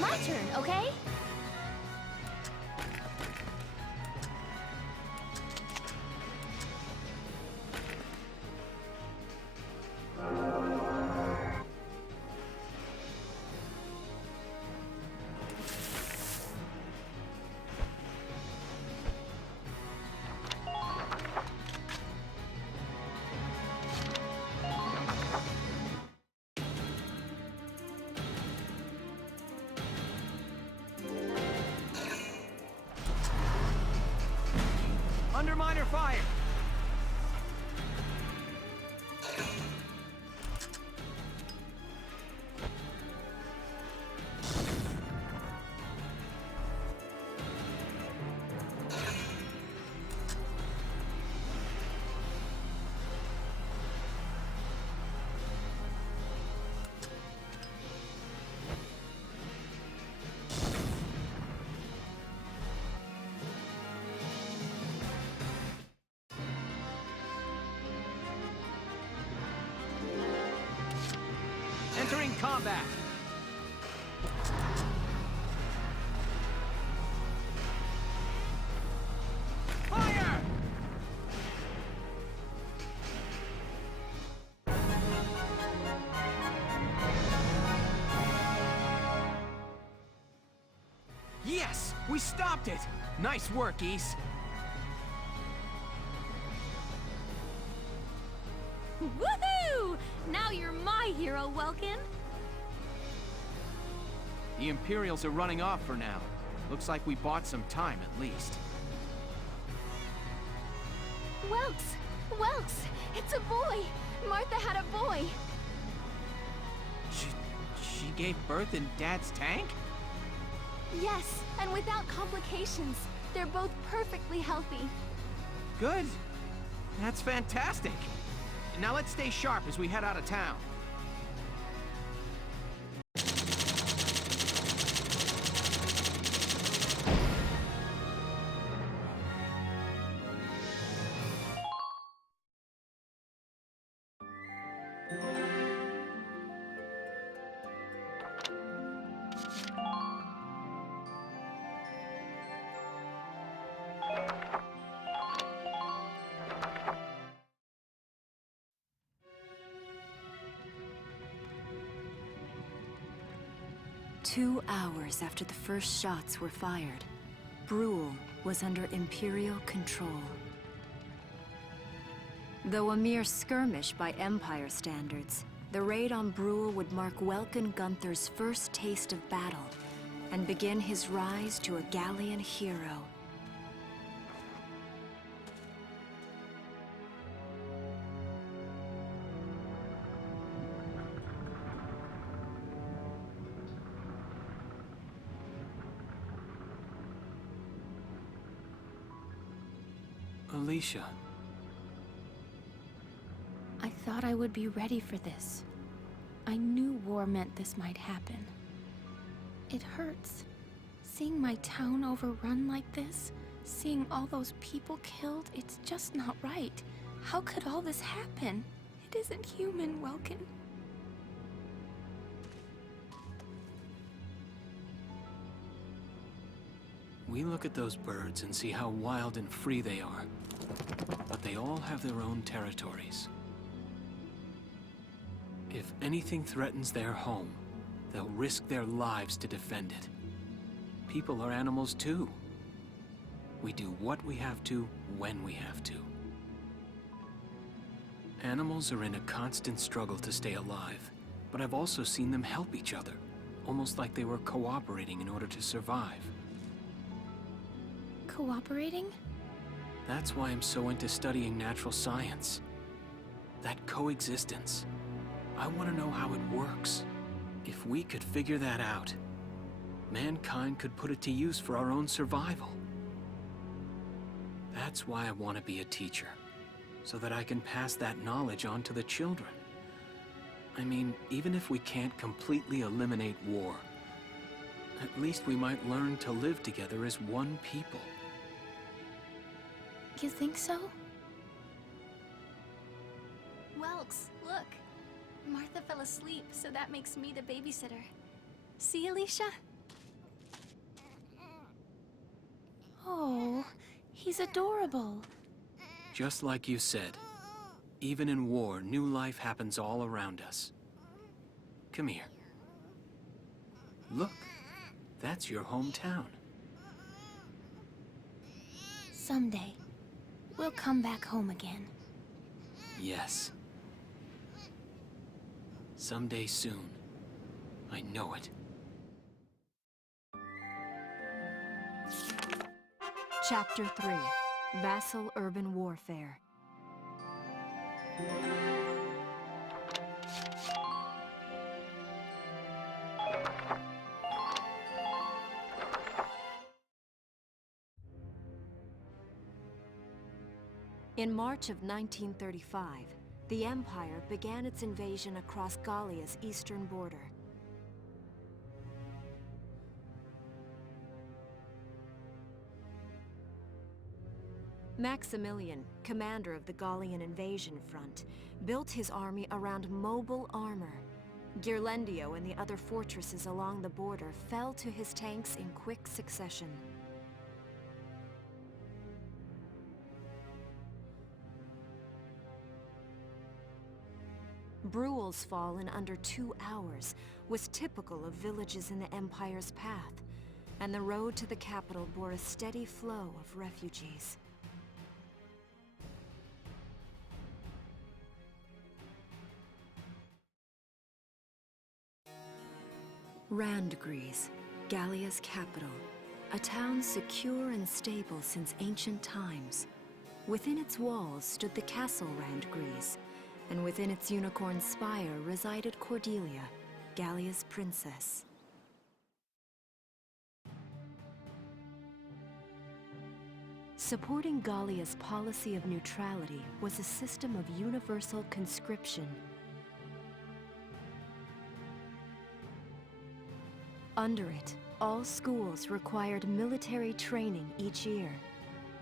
My turn, okay? Underminer fire! Entering combat! Fire! Yes! We stopped it! Nice work, Ys. Woohoo! Now you're my hero, Welkin. The Imperials are running off for now. Looks like we bought some time at least. Welks! Welks! It's a boy! Martha had a boy! She gave birth in Dad's tank? Yes, and without complications. They're both perfectly healthy. Good. That's fantastic. Now let's stay sharp as we head out of town. Two hours after the first shots were fired, Brule was under Imperial control. Though a mere skirmish by Empire standards, the raid on Brule would mark Welkin Gunther's first taste of battle and begin his rise to a Gallian hero. Alicia. I thought I would be ready for this. I knew war meant this might happen. It hurts. Seeing my town overrun like this, seeing all those people killed, it's just not right. How could all this happen? It isn't human, Welkin. We look at those birds and see how wild and free they are. But they all have their own territories. If anything threatens their home, they'll risk their lives to defend it. People are animals too. We do what we have to, when we have to. Animals are in a constant struggle to stay alive, but I've also seen them help each other, almost like they were cooperating in order to survive. Cooperating? That's why I'm so into studying natural science. That coexistence. I want to know how it works. If we could figure that out, mankind could put it to use for our own survival. That's why I want to be a teacher, so that I can pass that knowledge on to the children. I mean, even if we can't completely eliminate war, at least we might learn to live together as one people. You think so? Welks, look. Martha fell asleep, so that makes me the babysitter. See, Alicia? Oh, he's adorable. Just like you said, even in war, new life happens all around us. Come here. Look, that's your hometown. Someday, we'll come back home again. Yes. Someday soon. I know it. Chapter 3: Vassal Urban Warfare. In March of 1935, the Empire began its invasion across Gallia's eastern border. Maximilian, commander of the Gallian invasion front, built his army around mobile armor. Ghirlandaio and the other fortresses along the border fell to his tanks in quick succession. Bruhl's fall in under 2 hours was typical of villages in the Empire's path, and the road to the capital bore a steady flow of refugees. Randgriz, Gallia's capital, a town secure and stable since ancient times. Within its walls stood the castle Randgriz, and within its unicorn spire resided Cordelia, Gallia's princess. Supporting Gallia's policy of neutrality was a system of universal conscription. Under it, all schools required military training each year.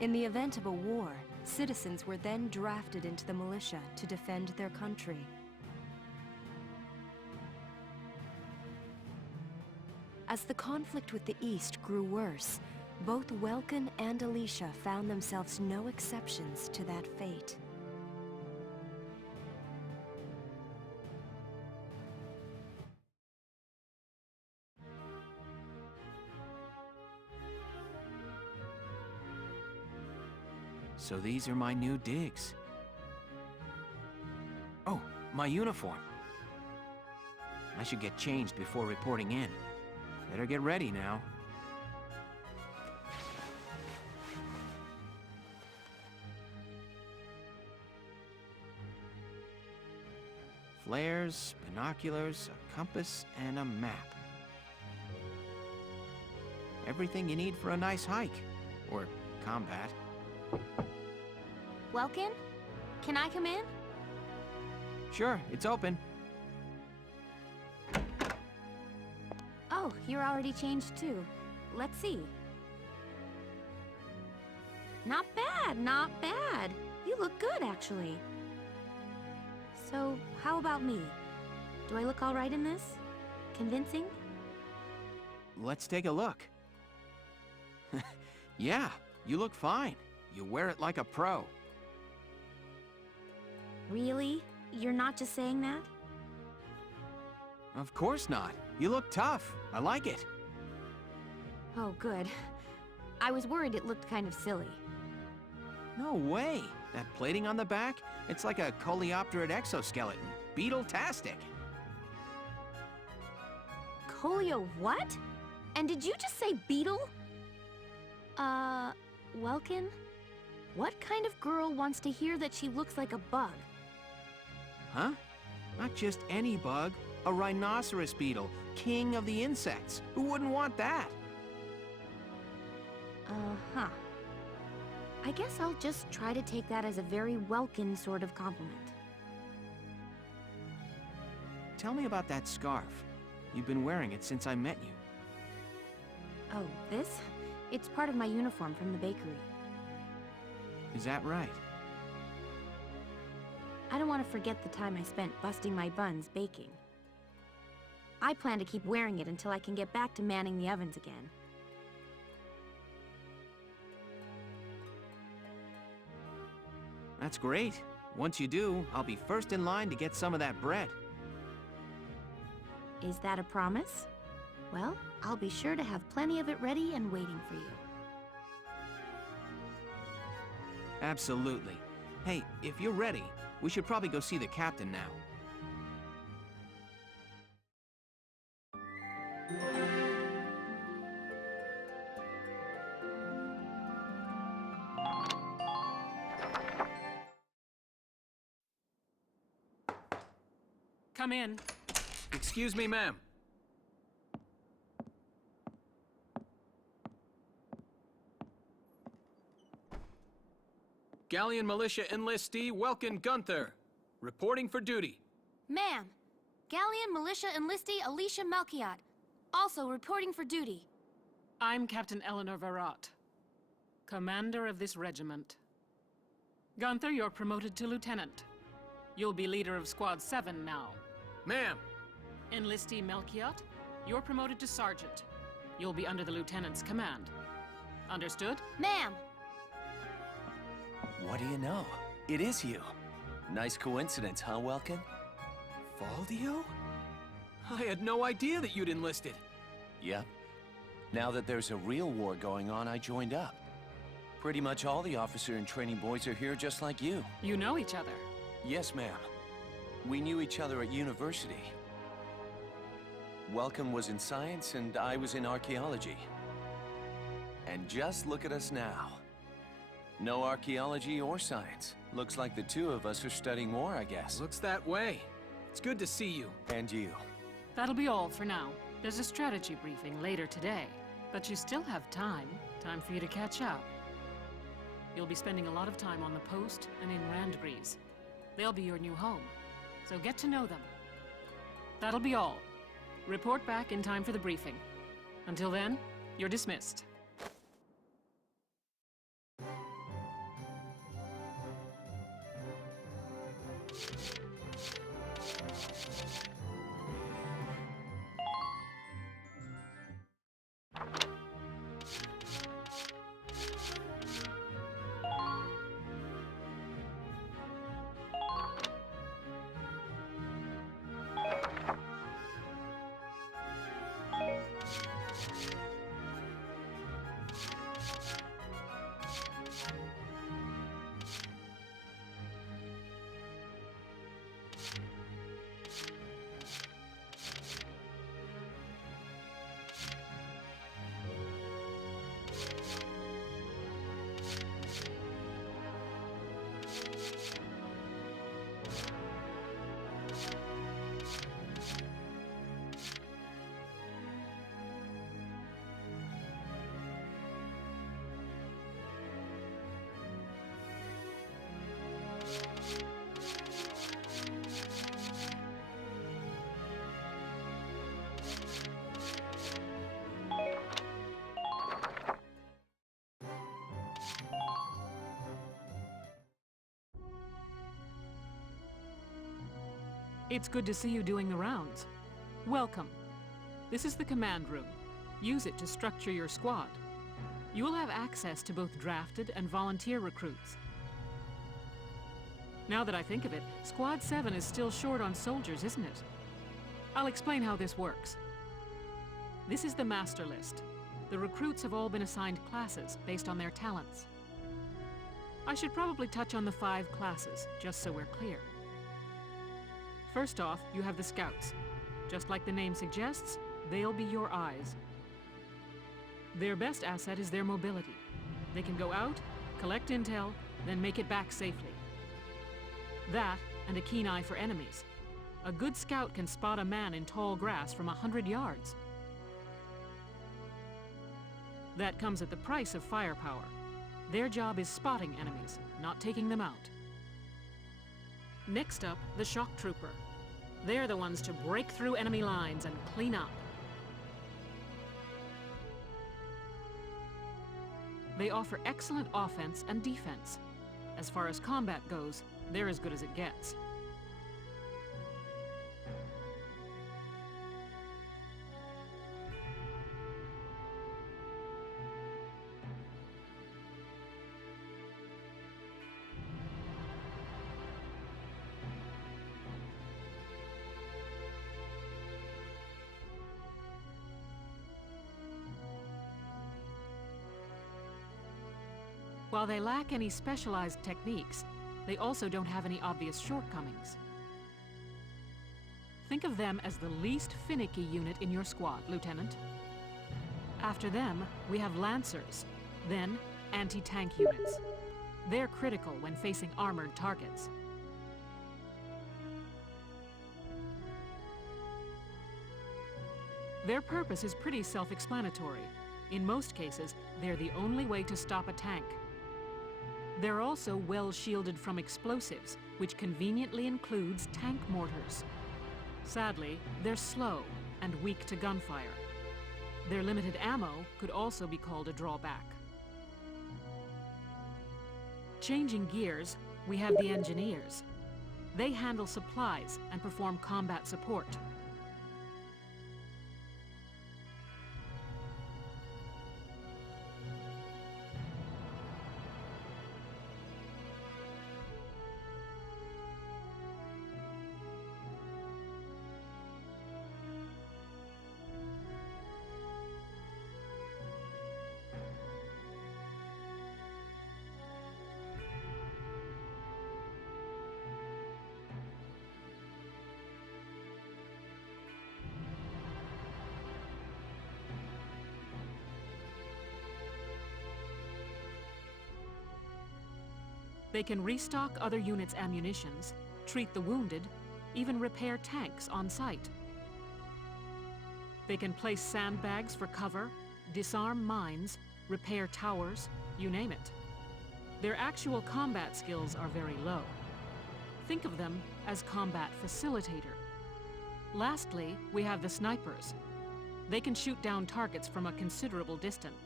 In the event of a war, citizens were then drafted into the militia to defend their country. As the conflict with the East grew worse, both Welkin and Alicia found themselves no exceptions to that fate. So these are my new digs. Oh, my uniform. I should get changed before reporting in. Better get ready now. Flares, binoculars, a compass, and a map. Everything you need for a nice hike. Or combat. Welkin? Can I come in? Sure, it's open. Oh, you're already changed too. Let's see. Not bad, not bad. You look good, actually. So, how about me? Do I look all right in this? Convincing? Let's take a look. Yeah, you look fine. You wear it like a pro. Really? You're not just saying that? Of course not. You look tough. I like it. Oh, good. I was worried it looked kind of silly. No way. That plating on the back, it's like a coleopterate exoskeleton. Beetle-tastic. Coleo what? And did you just say beetle? Welkin? What kind of girl wants to hear that she looks like a bug? Huh? Not just any bug. A rhinoceros beetle, king of the insects. Who wouldn't want that? Uh-huh. I guess I'll just try to take that as a very Welkin sort of compliment. Tell me about that scarf. You've been wearing it since I met you. Oh, this? It's part of my uniform from the bakery. Is that right? I don't want to forget the time I spent busting my buns baking. I plan to keep wearing it until I can get back to manning the ovens again. That's great. Once you do, I'll be first in line to get some of that bread. Is that a promise? Well, I'll be sure to have plenty of it ready and waiting for you. Absolutely. Hey, if you're ready, we should probably go see the captain now. Come in. Excuse me, ma'am. Gallian Militia enlistee Welkin Gunther, reporting for duty. Ma'am, Gallian Militia enlistee Alicia Melchiot, also reporting for duty. I'm Captain Eleanor Varrot, commander of this regiment. Gunther, you're promoted to lieutenant. You'll be leader of Squad 7 now. Ma'am! Enlistee Melchiot, you're promoted to sergeant. You'll be under the lieutenant's command. Understood? Ma'am! What do you know? It is you. Nice coincidence, huh, Welkin? Faldio? I had no idea that you'd enlisted. Yep. Now that there's a real war going on, I joined up. Pretty much all the officer and training boys are here just like you. You know each other. Yes, ma'am. We knew each other at university. Welcome was in science and I was in archaeology. And just look at us now. No archaeology or science. Looks like the two of us are studying war, I guess. Looks that way. It's good to see you. And you. That'll be all for now. There's a strategy briefing later today. But you still have time. Time for you to catch up. You'll be spending a lot of time on the post and in Randbreeze. They'll be your new home. So get to know them. That'll be all. Report back in time for the briefing. Until then, you're dismissed. It's good to see you doing the rounds. Welcome. This is the command room. Use it to structure your squad. You will have access to both drafted and volunteer recruits. Now that I think of it, Squad 7 is still short on soldiers, isn't it? I'll explain how this works. This is the master list. The recruits have all been assigned classes based on their talents. I should probably touch on the 5 classes, just so we're clear. First off, you have the scouts. Just like the name suggests, they'll be your eyes. Their best asset is their mobility. They can go out, collect intel, then make it back safely. That, and a keen eye for enemies. A good scout can spot a man in tall grass from 100 yards. That comes at the price of firepower. Their job is spotting enemies, not taking them out. Next up, the shock trooper. They're the ones to break through enemy lines and clean up. They offer excellent offense and defense. As far as combat goes, they're as good as it gets. While they lack any specialized techniques, they also don't have any obvious shortcomings. Think of them as the least finicky unit in your squad, Lieutenant. After them, we have Lancers, then anti-tank units. They're critical when facing armored targets. Their purpose is pretty self-explanatory. In most cases, they're the only way to stop a tank. They're also well shielded from explosives, which conveniently includes tank mortars. Sadly, they're slow and weak to gunfire. Their limited ammo could also be called a drawback. Changing gears, we have the engineers. They handle supplies and perform combat support. They can restock other units' ammunitions, treat the wounded, even repair tanks on site. They can place sandbags for cover, disarm mines, repair towers, you name it. Their actual combat skills are very low. Think of them as combat facilitator. Lastly, we have the snipers. They can shoot down targets from a considerable distance.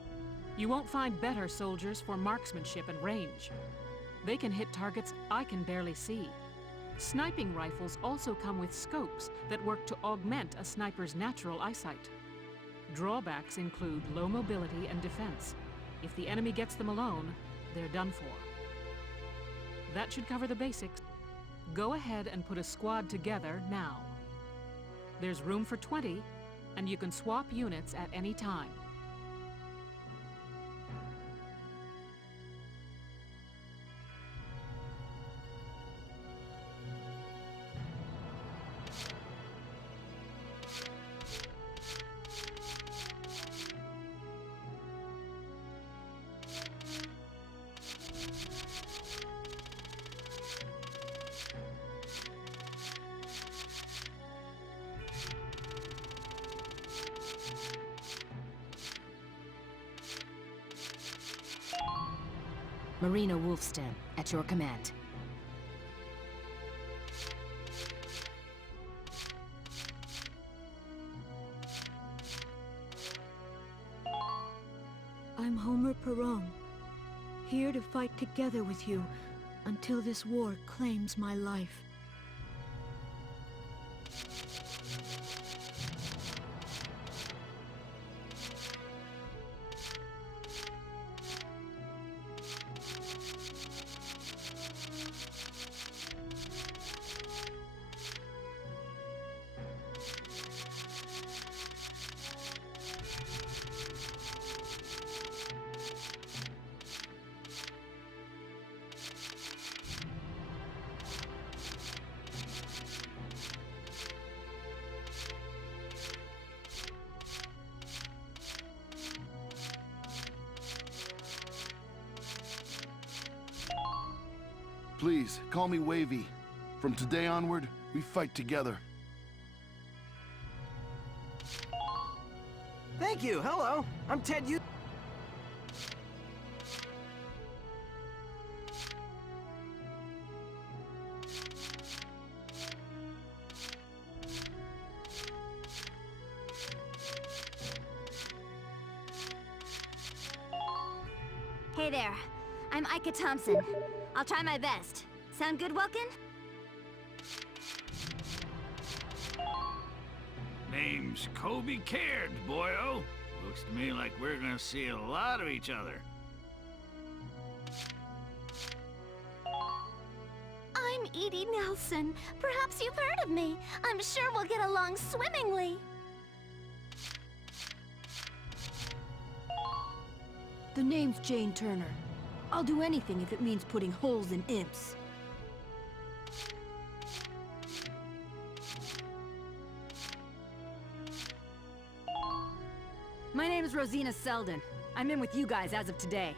You won't find better soldiers for marksmanship and range. They can hit targets I can barely see. Sniping rifles also come with scopes that work to augment a sniper's natural eyesight. Drawbacks include low mobility and defense. If the enemy gets them alone, they're done for. That should cover the basics. Go ahead and put a squad together now. There's room for 20, and you can swap units at any time. Marina Wolfston, at your command. I'm Homer Perron, here to fight together with you until this war claims my life. Please, call me Wavy. From today onward, we fight together. Thank you. Hello. I'm Ted Yu. Hey there. I'm Ika Thompson. I'll try my best. Sound good, Welkin? Name's Kobe Caird, boyo. Looks to me like we're gonna see a lot of each other. I'm Edie Nelson. Perhaps you've heard of me. I'm sure we'll get along swimmingly. The name's Jane Turner. I'll do anything if it means putting holes in imps. My name is Rosina Selden. I'm in with you guys as of today.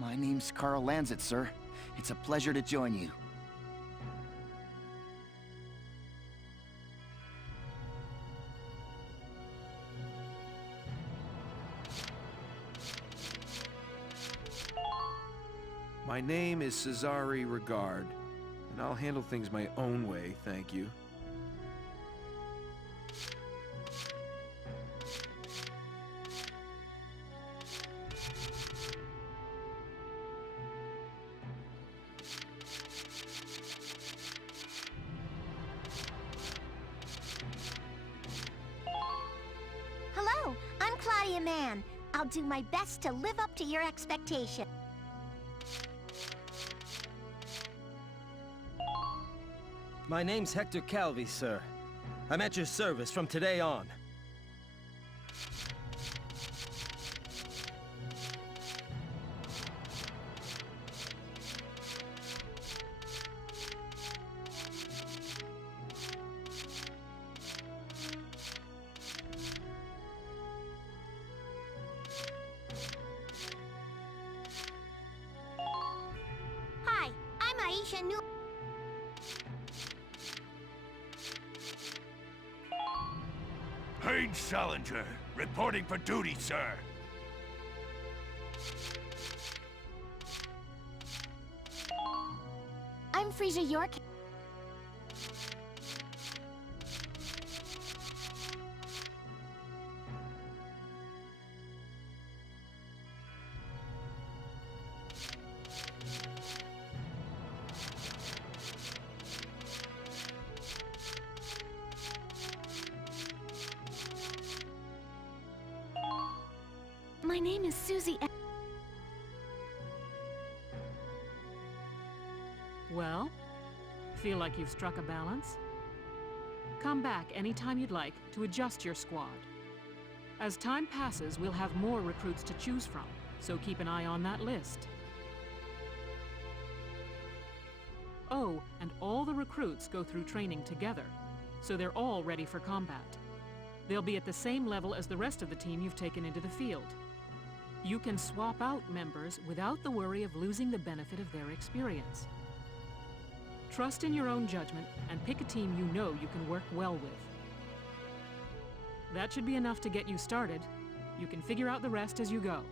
My name's Carl Lanzett, sir. It's a pleasure to join you. My name is Cesare Regard, and I'll handle things my own way, thank you. Hello, I'm Claudia Mann. I'll do my best to live up to your expectation. My name's Hector Calvi, sir. I'm at your service from today on. Station New. Page Salinger, reporting for duty, sir. I'm Frisia York. My name is Susie. Well, feel like you've struck a balance? Come back anytime you'd like to adjust your squad. As time passes, we'll have more recruits to choose from, so keep an eye on that list. Oh, and all the recruits go through training together, so they're all ready for combat. They'll be at the same level as the rest of the team you've taken into the field. You can swap out members without the worry of losing the benefit of their experience. Trust in your own judgment and pick a team you know you can work well with. That should be enough to get you started. You can figure out the rest as you go.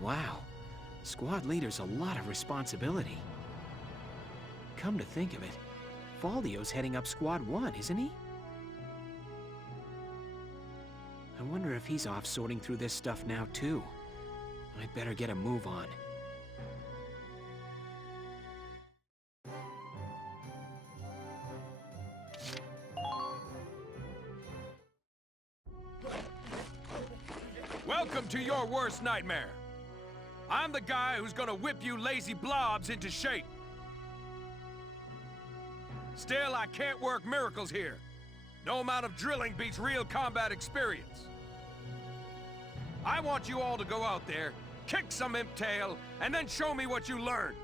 Wow. Squad leader's a lot of responsibility. Come to think of it, Faldio's heading up Squad 1, isn't he? I wonder if he's off sorting through this stuff now, too. I'd better get a move on. Welcome to your worst nightmare. I'm the guy who's gonna whip you lazy blobs into shape. Still, I can't work miracles here. No amount of drilling beats real combat experience. I want you all to go out there, kick some imp tail, and then show me what you learned.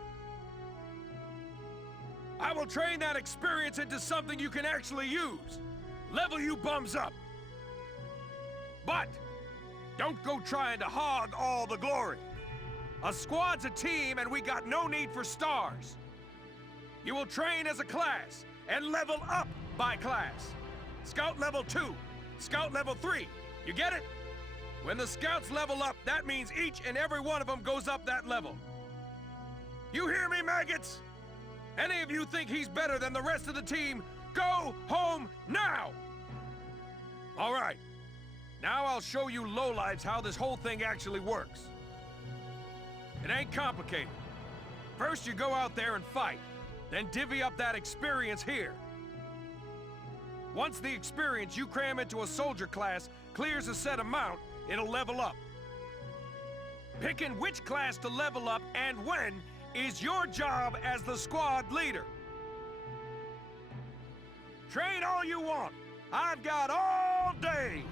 I will train that experience into something you can actually use. Level you bums up. But don't go trying to hog all the glory. A squad's a team, and we got no need for stars. You will train as a class, and level up by class. Scout level 2, Scout level 3. You get it? When the Scouts level up, that means each and every one of them goes up that level. You hear me, maggots? Any of you think he's better than the rest of the team, go home now! All right. Now I'll show you lowlives how this whole thing actually works. It ain't complicated. First, you go out there and fight. Then divvy up that experience here. Once the experience you cram into a soldier class clears a set amount, it'll level up. Picking which class to level up and when is your job as the squad leader. Train all you want. I've got all day.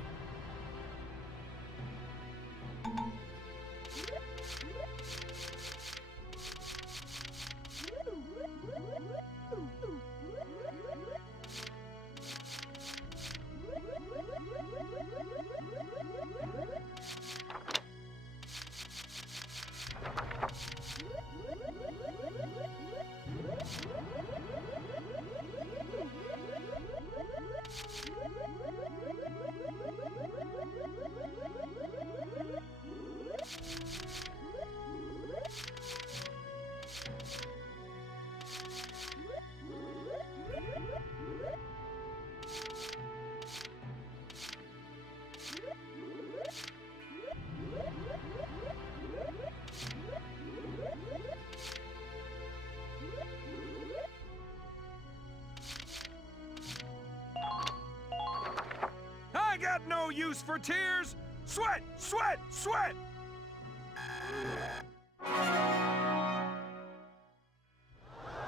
I got no use for tears. Sweat, sweat, sweat!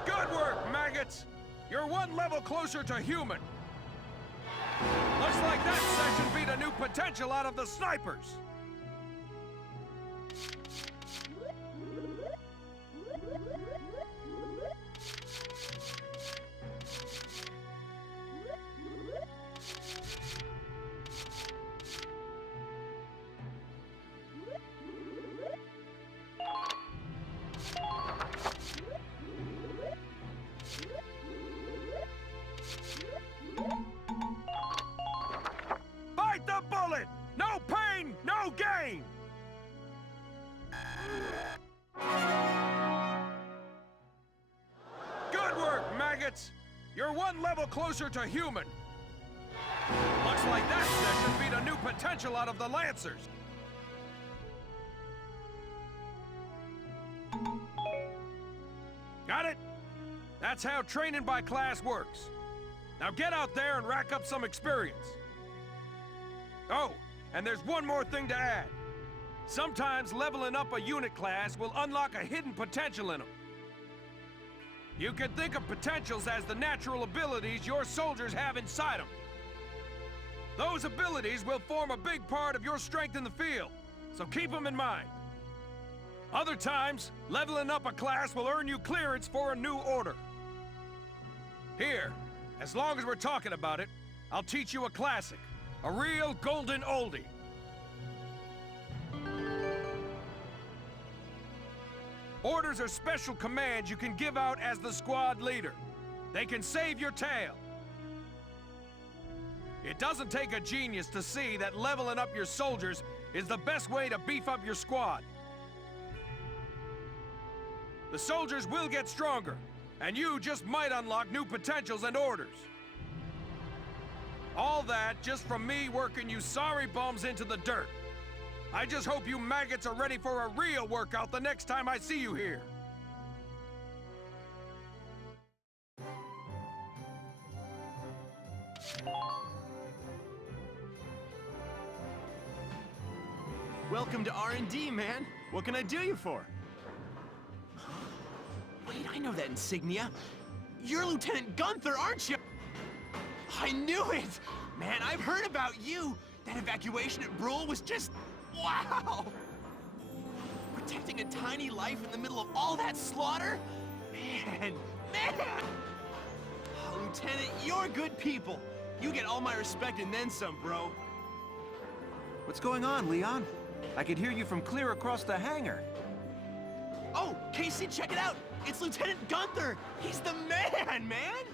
Good work, maggots! You're one level closer to human. Looks like that session beat a new potential out of the snipers. Bite the bullet! No pain, no gain! Good work, maggots! You're one level closer to human. Looks like that session beat a new potential out of the Lancers. Got it? That's how training by class works. Now get out there and rack up some experience. Oh, and there's one more thing to add. Sometimes leveling up a unit class will unlock a hidden potential in them. You can think of potentials as the natural abilities your soldiers have inside them. Those abilities will form a big part of your strength in the field, so keep them in mind. Other times, leveling up a class will earn you clearance for a new order. Here, as long as we're talking about it, I'll teach you a classic, a real golden oldie. Orders are special commands you can give out as the squad leader. They can save your tail. It doesn't take a genius to see that leveling up your soldiers is the best way to beef up your squad. The soldiers will get stronger, and you just might unlock new potentials and orders. All that just from me working you sorry bums into the dirt. I just hope you maggots are ready for a real workout the next time I see you here. Welcome to R&D, man. What can I do you for? Wait, I know that insignia. You're Lieutenant Gunther, aren't you? I knew it! Man, I've heard about you. That evacuation at Brule was just... wow! Protecting a tiny life in the middle of all that slaughter? Man! Lieutenant, you're good people. You get all my respect and then some, bro. What's going on, Leon? I could hear you from clear across the hangar. Oh, Casey, check it out! It's Lieutenant Gunther! He's the man!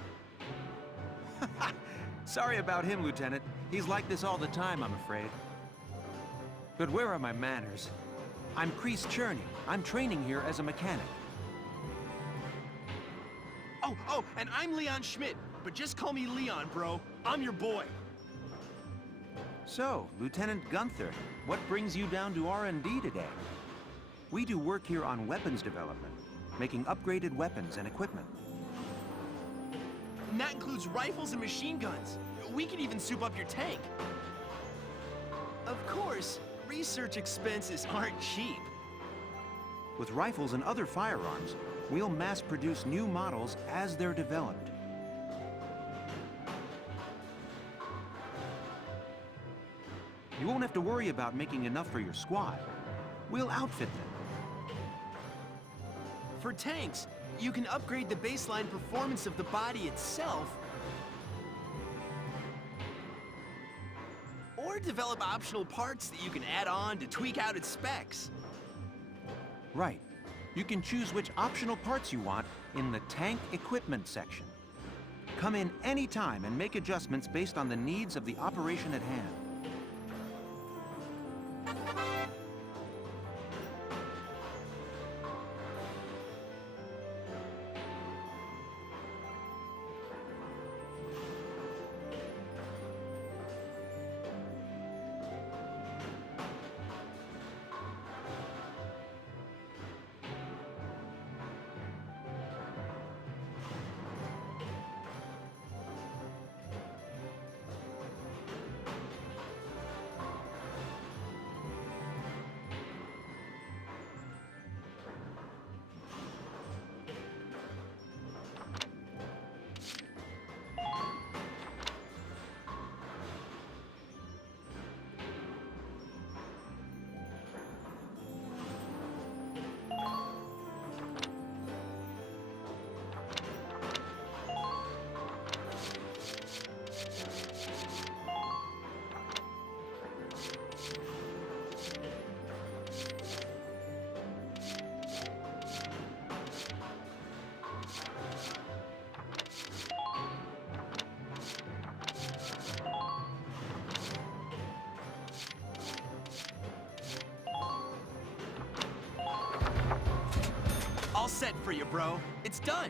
Sorry about him, Lieutenant. He's like this all the time, I'm afraid. But where are my manners? I'm Kreese Cherney. I'm training here as a mechanic. Oh, and I'm Leon Schmidt, but just call me Leon, bro. I'm your boy. So, Lieutenant Gunther, what brings you down to R&D today? We do work here on weapons development, making upgraded weapons and equipment. And that includes rifles and machine guns. We can even soup up your tank. Of course, research expenses aren't cheap. With rifles and other firearms, we'll mass-produce new models as they're developed. You won't have to worry about making enough for your squad. We'll outfit them. For tanks, you can upgrade the baseline performance of the body itself, or develop optional parts that you can add on to tweak out its specs. Right. You can choose which optional parts you want in the tank equipment section. Come in any time and make adjustments based on the needs of the operation at hand. All set for you, bro. It's done.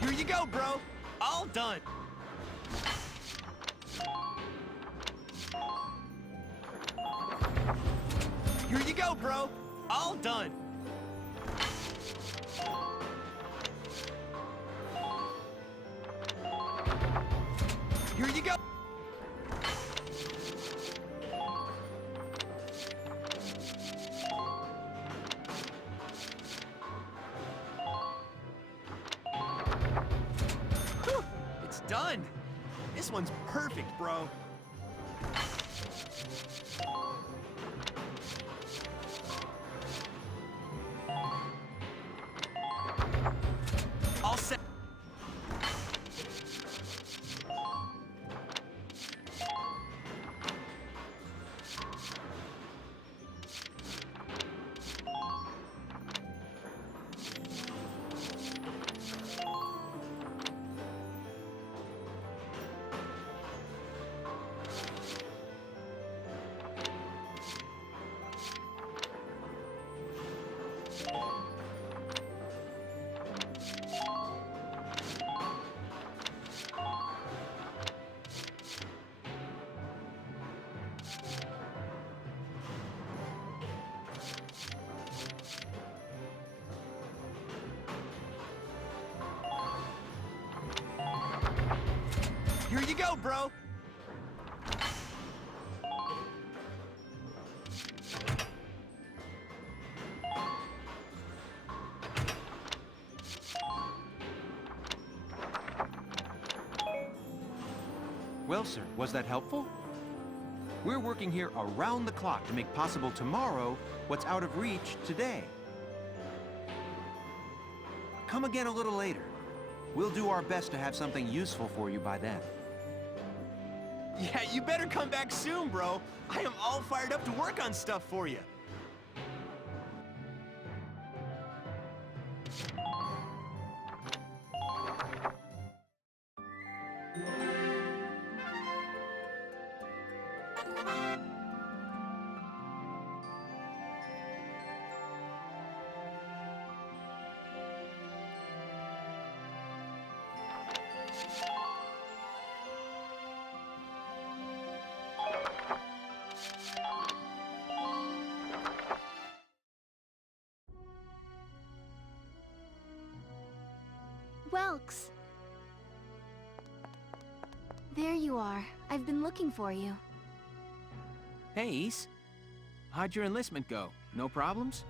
Here you go, bro. All done. Here you go, bro. All done. Here you go. Whew, it's done. This one's perfect, bro. All set. Here you go, bro. Well, sir, was that helpful? We're working here around the clock to make possible tomorrow what's out of reach today. Come again a little later. We'll do our best to have something useful for you by then. Yeah, you better come back soon, bro. I am all fired up to work on stuff for you. Welks! There you are. I've been looking for you. Hey, Ys. How'd your enlistment go? No problems?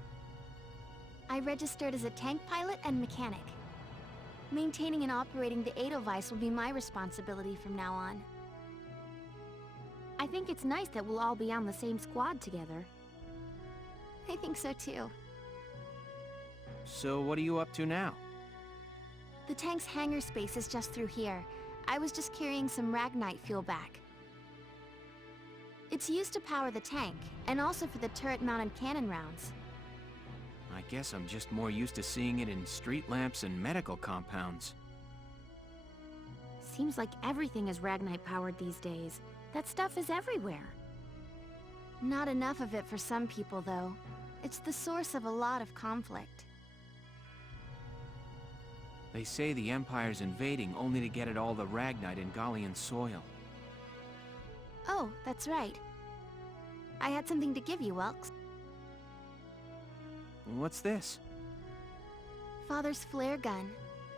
I registered as a tank pilot and mechanic. Maintaining and operating the Edelweiss will be my responsibility from now on. I think it's nice that we'll all be on the same squad together. I think so too. So what are you up to now? The tank's hangar space is just through here. I was just carrying some Ragnite fuel back. It's used to power the tank, and also for the turret-mounted cannon rounds. I guess I'm just more used to seeing it in street lamps and medical compounds. Seems like everything is Ragnite powered these days. That stuff is everywhere. Not enough of it for some people, though. It's the source of a lot of conflict. They say the Empire's invading only to get at all the Ragnite in Gallian soil. Oh, that's right. I had something to give you, Welks. What's this? Father's flare gun.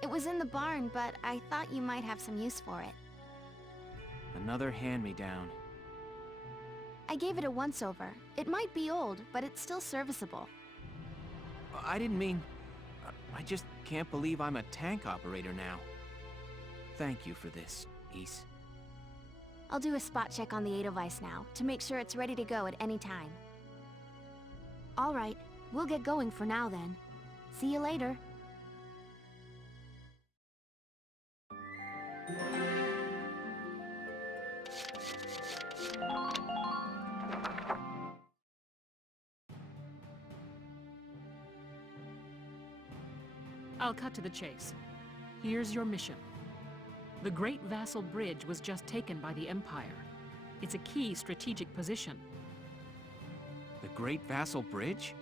It was in the barn, but I thought you might have some use for it. Another hand-me-down. I gave it a once-over. It might be old, but it's still serviceable. I didn't mean... I just can't believe I'm a tank operator now. Thank you for this, Ys. I'll do a spot check on the Edelweiss now, to make sure it's ready to go at any time. All right, we'll get going for now then. See you later. I'll cut to the chase. Here's your mission. The Great Vassal Bridge was just taken by the Empire. It's a key strategic position. The Great Vassal Bridge?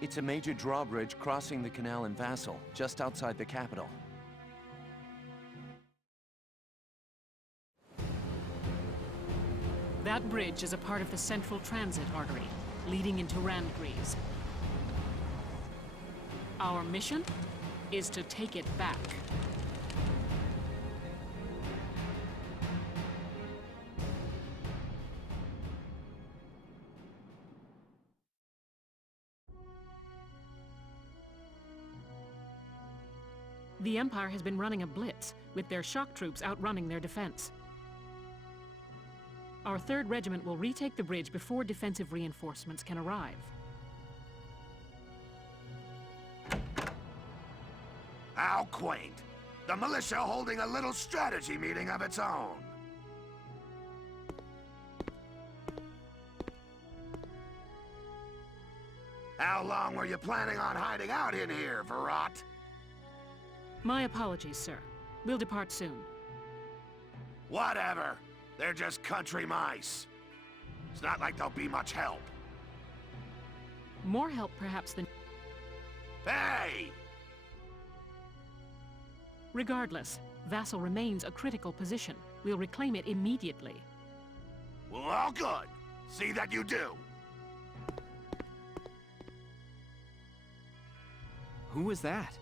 It's a major drawbridge crossing the canal in Vassal, just outside the capital. That bridge is a part of the Central Transit Artery, leading into Randgries. Our mission is to take it back. The Empire has been running a blitz, with their shock troops outrunning their defense. Our 3rd Regiment will retake the bridge before defensive reinforcements can arrive. How quaint. The militia holding a little strategy meeting of its own. How long were you planning on hiding out in here, Verrot? My apologies, sir. We'll depart soon. Whatever. They're just country mice. It's not like they'll be much help. More help, perhaps, than... Hey! Regardless, Vassal remains a critical position. We'll reclaim it immediately. Well, all good. See that you do. Who was that?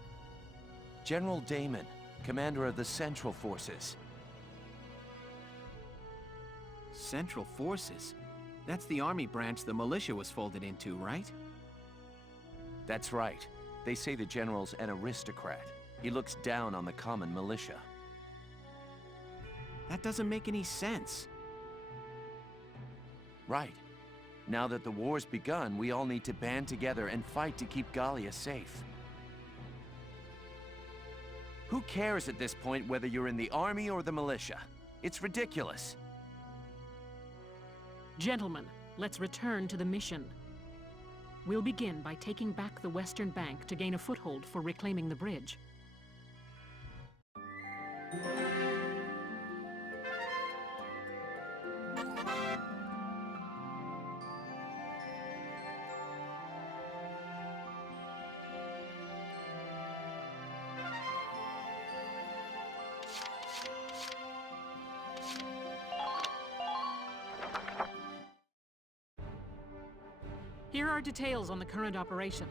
General Damon, commander of the Central Forces. Central Forces? That's the army branch the militia was folded into, right? That's right. They say the general's an aristocrat. He looks down on the common militia. That doesn't make any sense. Right. Now that the war's begun, we all need to band together and fight to keep Gallia safe. Who cares at this point whether you're in the army or the militia? It's ridiculous. Gentlemen, let's return to the mission. We'll begin by taking back the Western Bank to gain a foothold for reclaiming the bridge. Here are details on the current operation.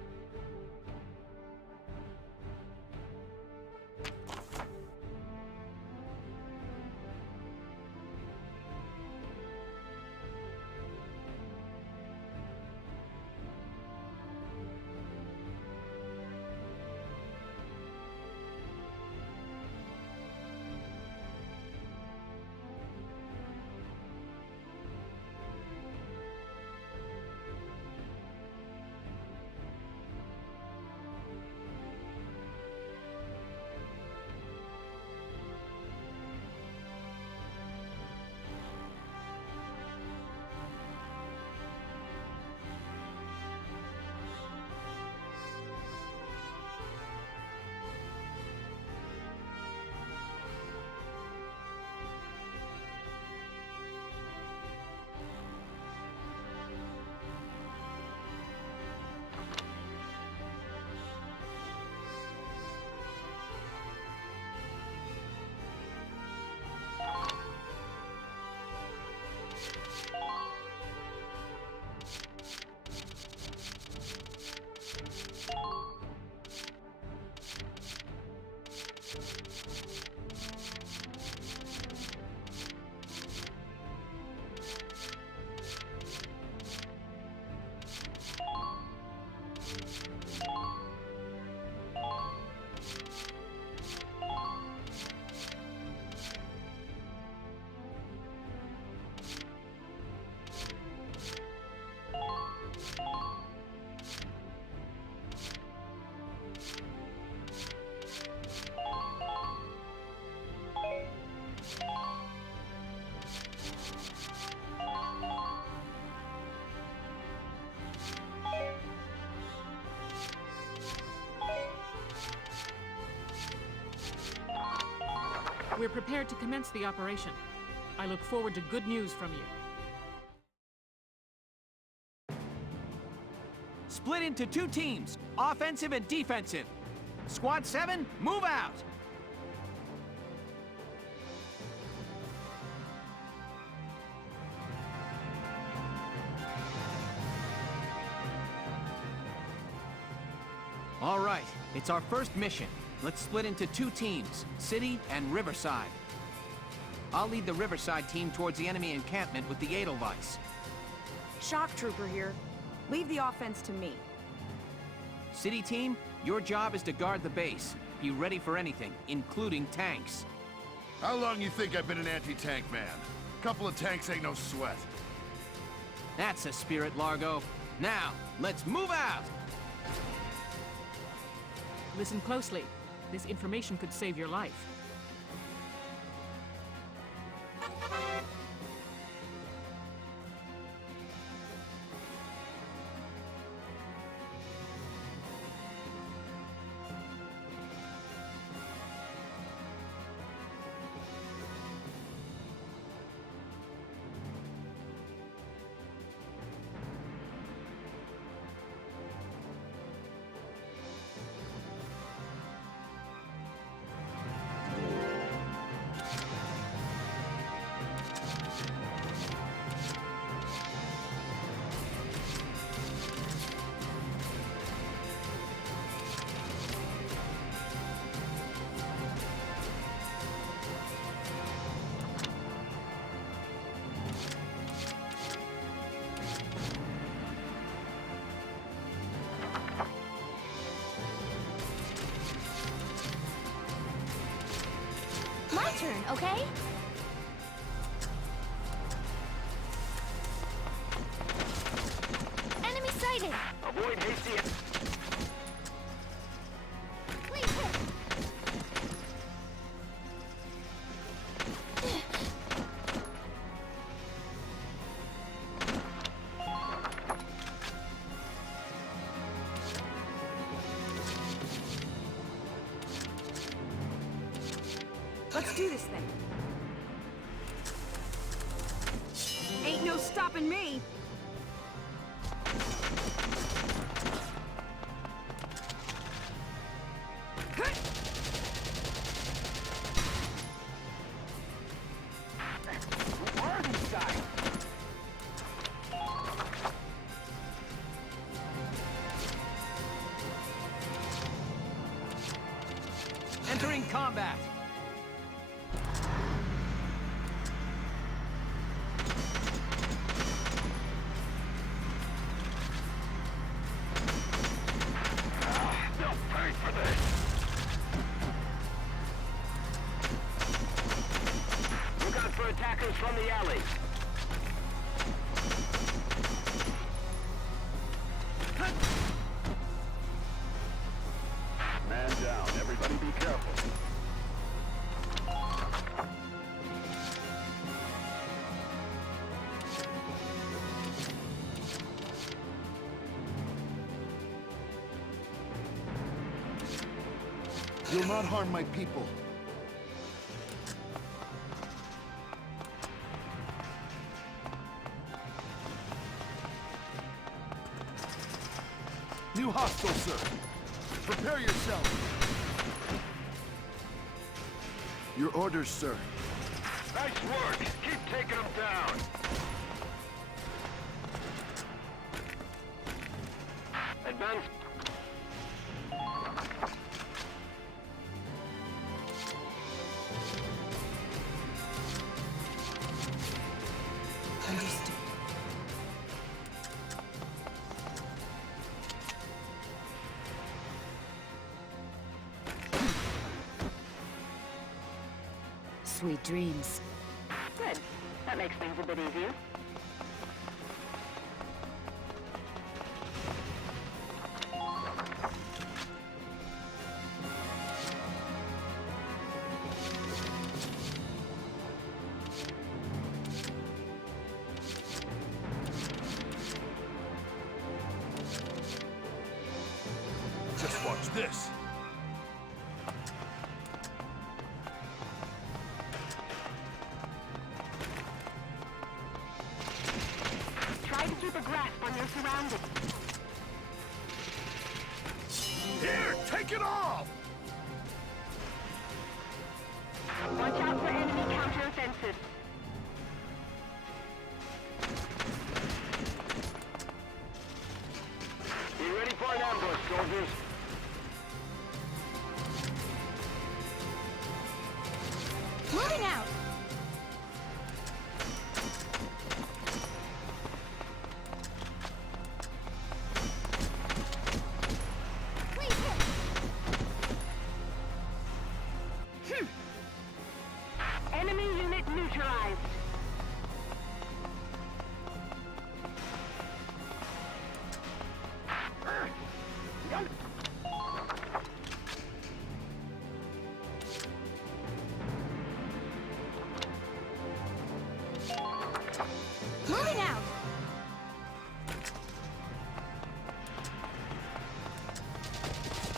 We're prepared to commence the operation. I look forward to good news from you. Split into 2 teams, offensive and defensive. Squad 7, move out! All right, it's our first mission. Let's split into 2 teams, City and Riverside. I'll lead the Riverside team towards the enemy encampment with the Edelweiss. Shock Trooper here. Leave the offense to me. City team, your job is to guard the base. Be ready for anything, including tanks. How long you think I've been an anti-tank man? Couple of tanks ain't no sweat. That's the spirit, Largo. Now, let's move out! Listen closely. This information could save your life. My turn, okay? Enemy sighted! Avoid hasty... Please hit! Let's do this thing. Ain't no stopping me. Entering combat! Attackers from the alley. Man down. Everybody be careful. You'll not harm my people. New hostile, sir. Prepare yourself. Your orders, sir. Nice work. Keep taking them down. Advance. Understood. Sweet dreams. Good. That makes things a bit easier. Just watch this. Take it off! Watch out for enemy counteroffensive. Be ready for an ambush, soldiers. Moving out! Please hit! Enemy unit neutralized. Moving out!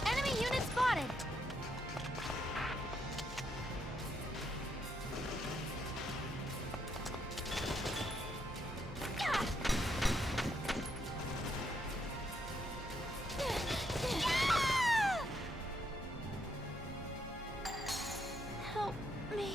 Enemy unit spotted! Ah! Help me.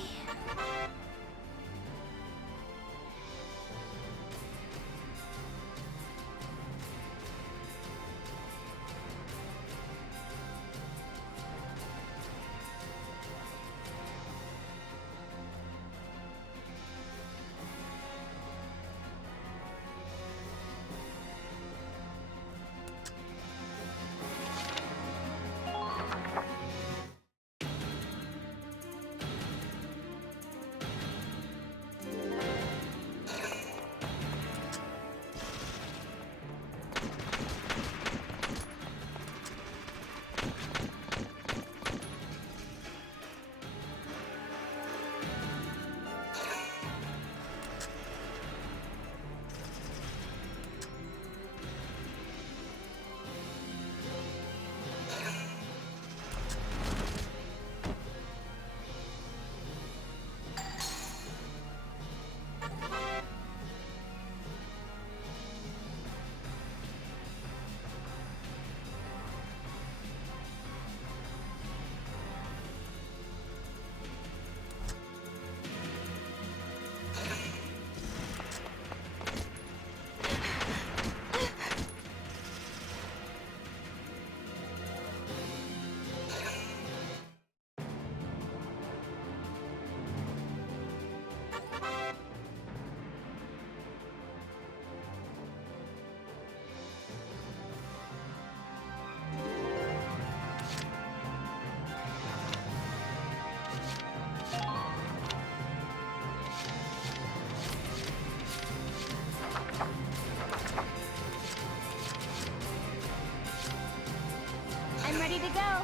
I'm ready to go.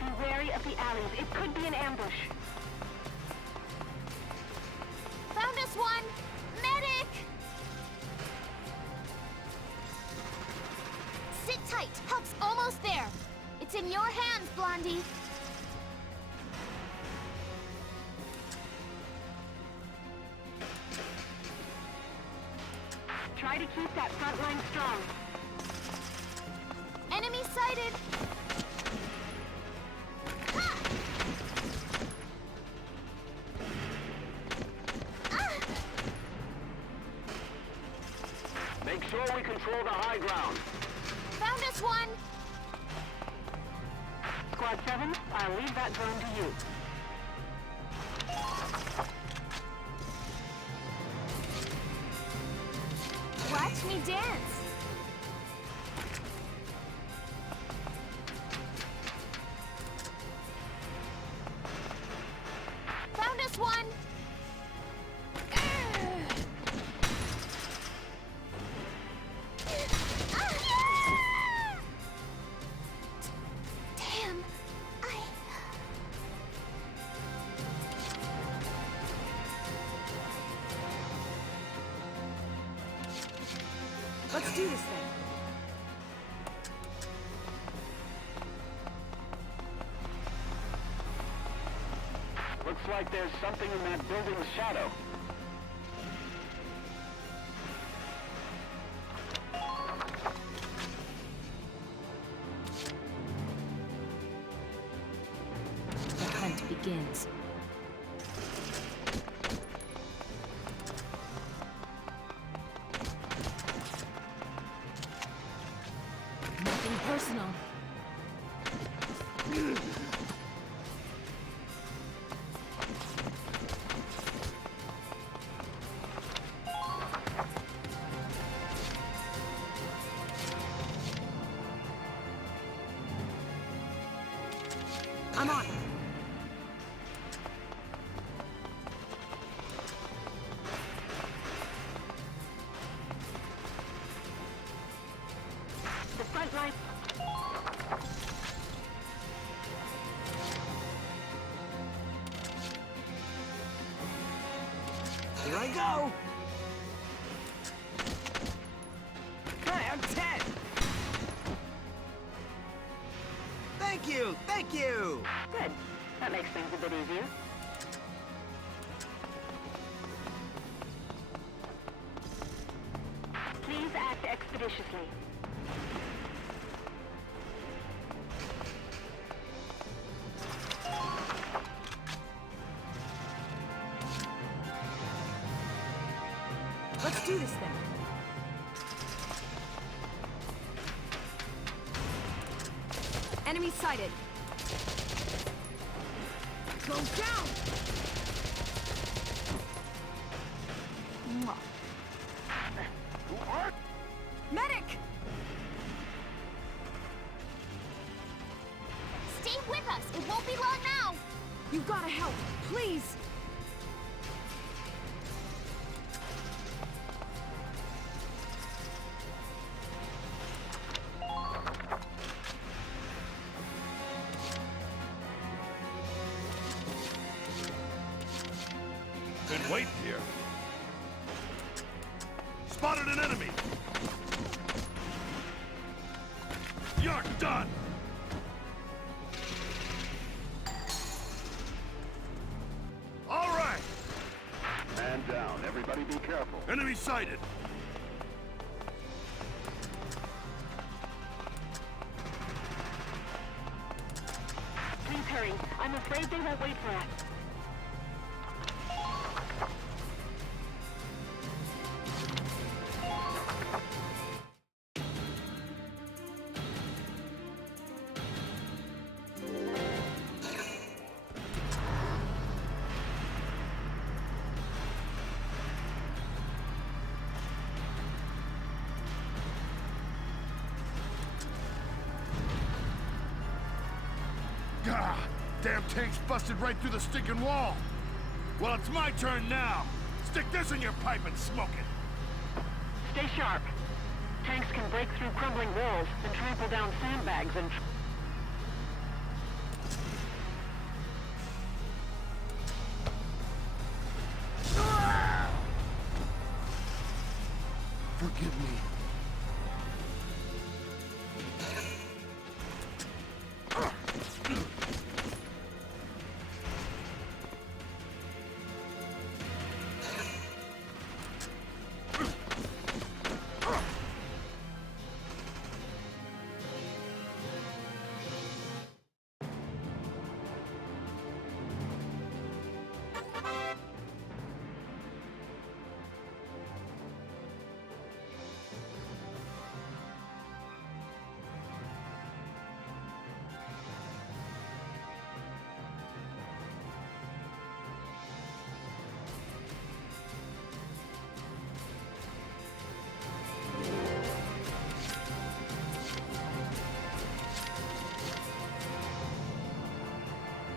Be wary of the alleys. It could be an ambush. Found us one! Medic! Sit tight. Help's almost there. It's in your hands, Blondie. Try to keep that front line strong. Enemy sighted! Ha! Ah! Make sure we control the high ground. Found us one! Squad 7, I'll leave that zone to you. Watch me dance! Found us one! Damn! Let's do this then. We're Looks like there's something in that building's shadow. The hunt begins. Nothing personal. I'm on. The front line. Here I go! Hi, I'm Ted! Thank you! Thank you! Good. That makes things a bit easier. Please act expeditiously. Let's do this thing. Enemy sighted. Go down! Mwah. Medic! Stay with us. It won't be long now. You gotta help, please! Been waiting here. Spotted an enemy! You're done! All right! Man down. Everybody be careful. Enemy sighted! Please hurry. I'm afraid they won't wait for us. Gah! Damn tank's busted right through the stinking wall! Well, it's my turn now! Stick this in your pipe and smoke it! Stay sharp. Tanks can break through crumbling walls and trample down sandbags and... Forgive me.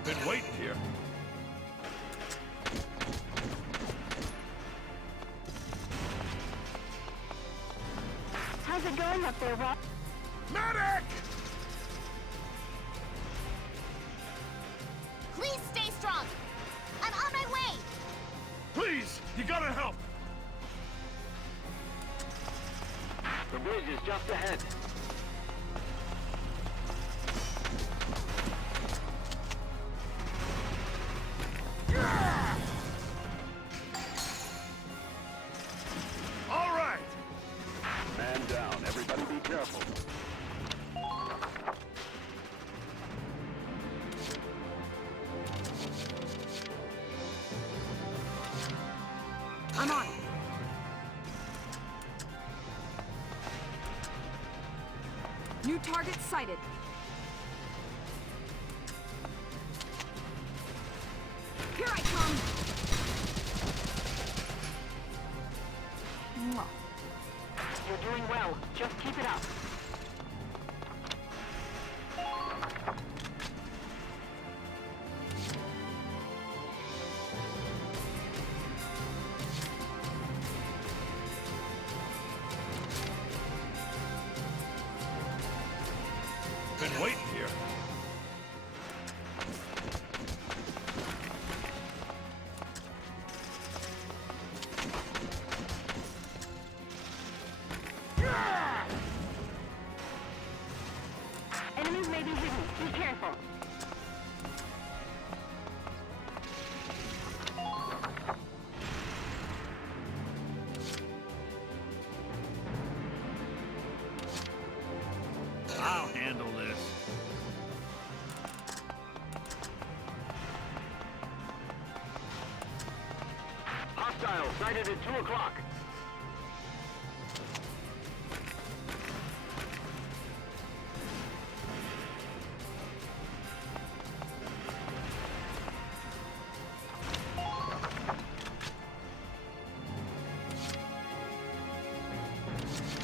Been waiting here. How's it going up there, Rob? Medic! Please stay strong. I'm on my way. Please, you gotta help! The bridge is just ahead. I'm on. New target sighted. Here I come! You're doing well. Just keep it up. Been waiting here. Enemies may be hidden. Be careful. I'll handle this. Hostile sighted at 2 o'clock.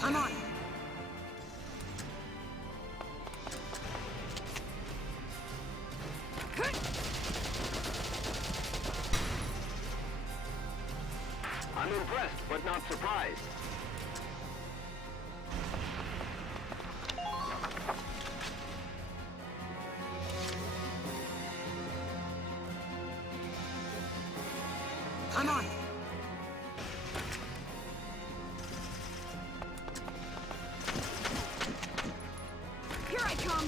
I'm on. I'm impressed, but not surprised. I'm on. Here I come!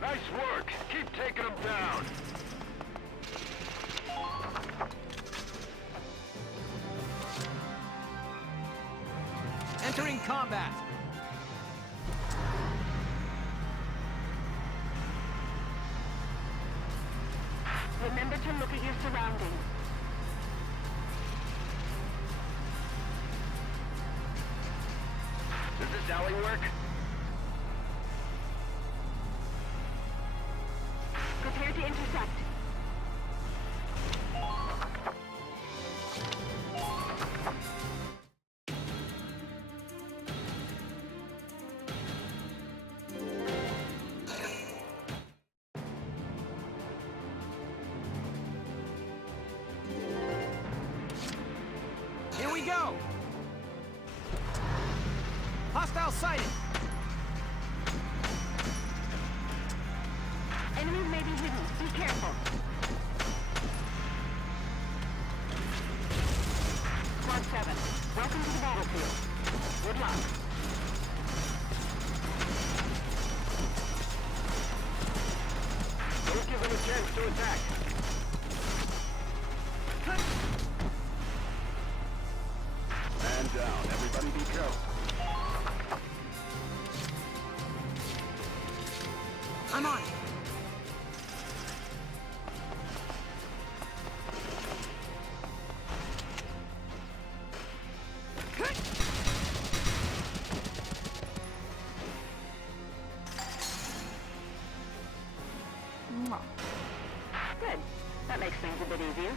Nice work. Keep taking them down. Entering combat. Remember to look at your surroundings. Does this alley work? Prepare to intercept. Here we go! Hostile sighted! Enemies may be hidden. Be careful. Squad 7, welcome to the battlefield. Good luck. Don't give them a chance to attack. Man down. Everybody be careful. I'm on. Good. That makes things a bit easier.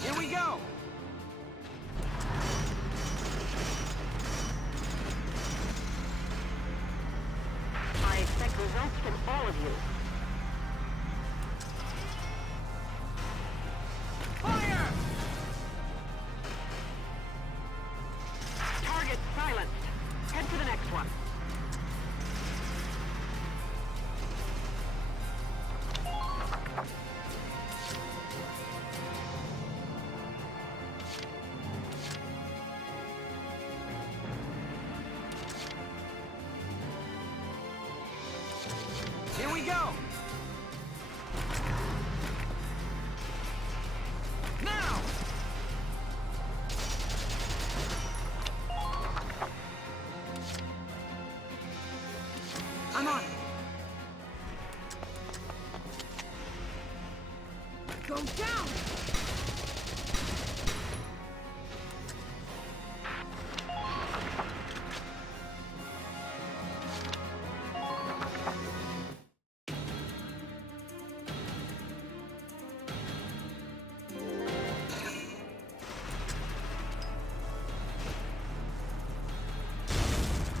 Here we go! I expect results from all of you. Fire! Target silenced. Head to the next one. Here we go! Now! I'm on. Go down!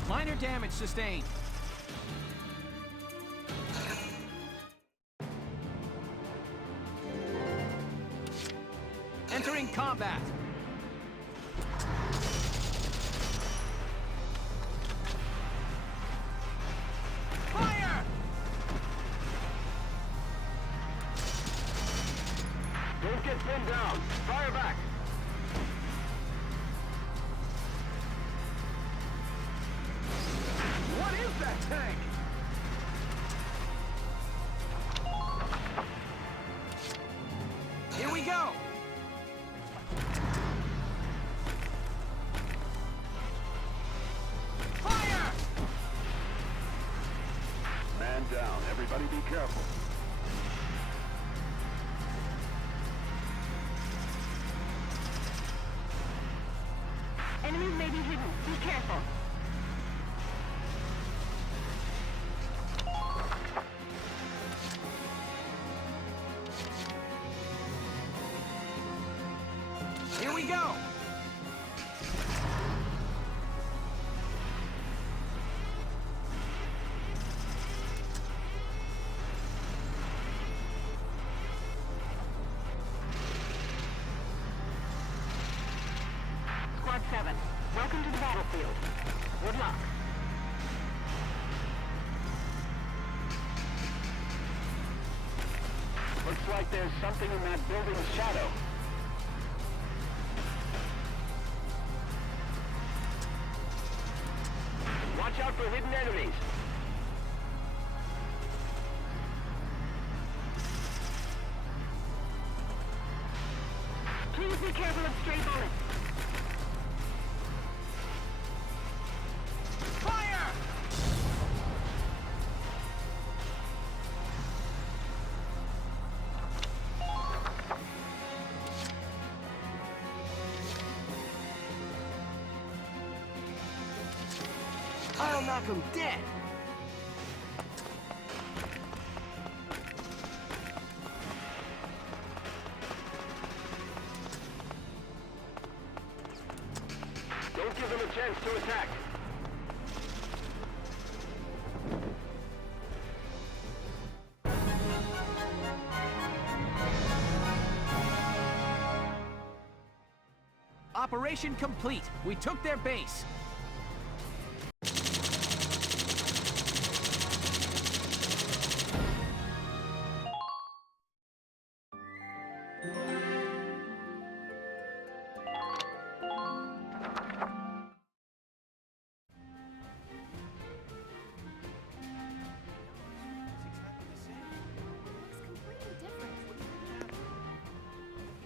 Minor damage sustained. Entering combat. Fire! Don't get pinned down. Fire back. What is that tank? Here we go. Fire! Man down. Everybody be careful. Enemies may be hidden. Be careful. Here we go. Squad 7, welcome to the battlefield. Good luck. Looks like there's something in that building's shadow. Watch out for hidden enemies. Please be careful of stray bullets. Fire! I'll knock him dead. Don't give them a chance to attack. Operation complete. We took their base.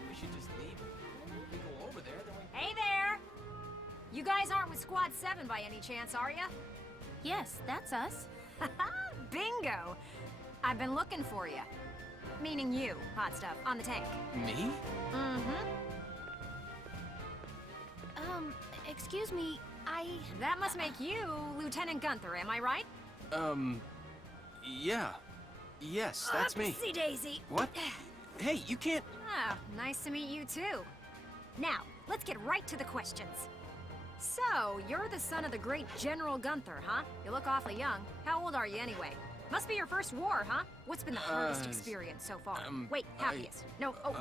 We should just leave. If we go over there, then we... Hey there! You guys aren't with Squad 7 by any chance, are ya? Yes, that's us. Bingo! I've been looking for you. Meaning you, hot stuff, on the tank. Me? Mm-hmm. Excuse me, That must make you Lieutenant Gunther, am I right? Yeah. Yes, that's me. Oopsie daisy. What? Hey, you can't... Ah, nice to meet you too. Now, let's get right to the questions. So, you're the son of the great General Gunther, huh? You look awfully young. How old are you anyway? Must be your first war, huh? What's been the hardest experience so far? Wait, happiest.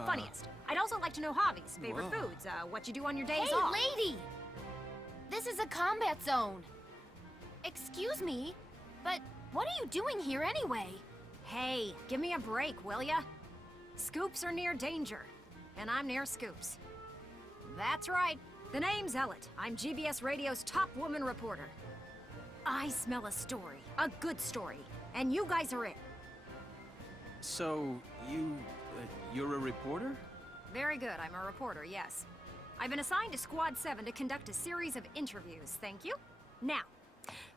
Funniest. I'd also like to know hobbies, favorite Whoa. foods, what you do on your days Hey, off. lady! This is a combat zone. Excuse me, but what are you doing here anyway? Hey, give me a break, will ya? Scoops are near danger, and I'm near Scoops. That's right. The name's Ellet. I'm GBS Radio's top woman reporter. I smell a story, a good story, and you guys are it. So, you're a reporter? Very good, I'm a reporter, yes. I've been assigned to Squad 7 to conduct a series of interviews, thank you. Now,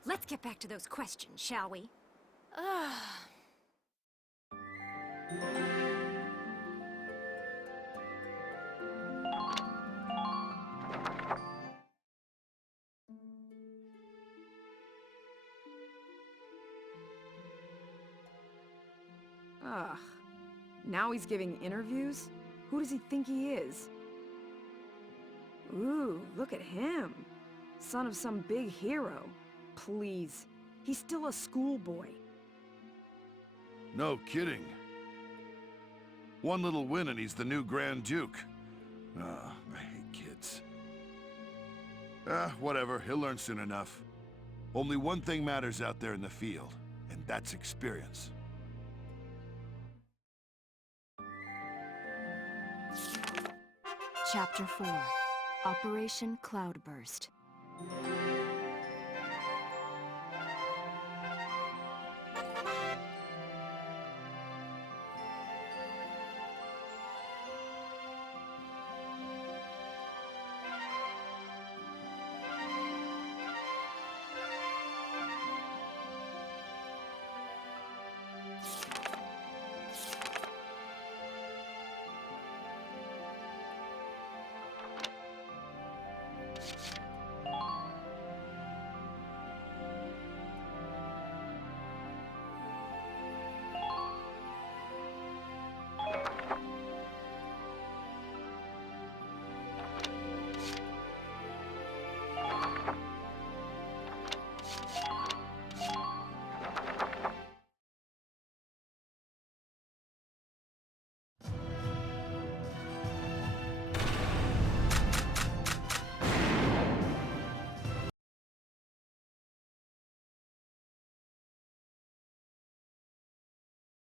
let's get back to those questions, shall we? Ugh. Now he's giving interviews? Who does he think he is? Ooh, look at him. Son of some big hero. Please. He's still a schoolboy. No kidding. One little win and he's the new Grand Duke. Ah, I hate kids. Whatever. He'll learn soon enough. Only one thing matters out there in the field, and that's experience. Chapter 4. Operation Cloudburst.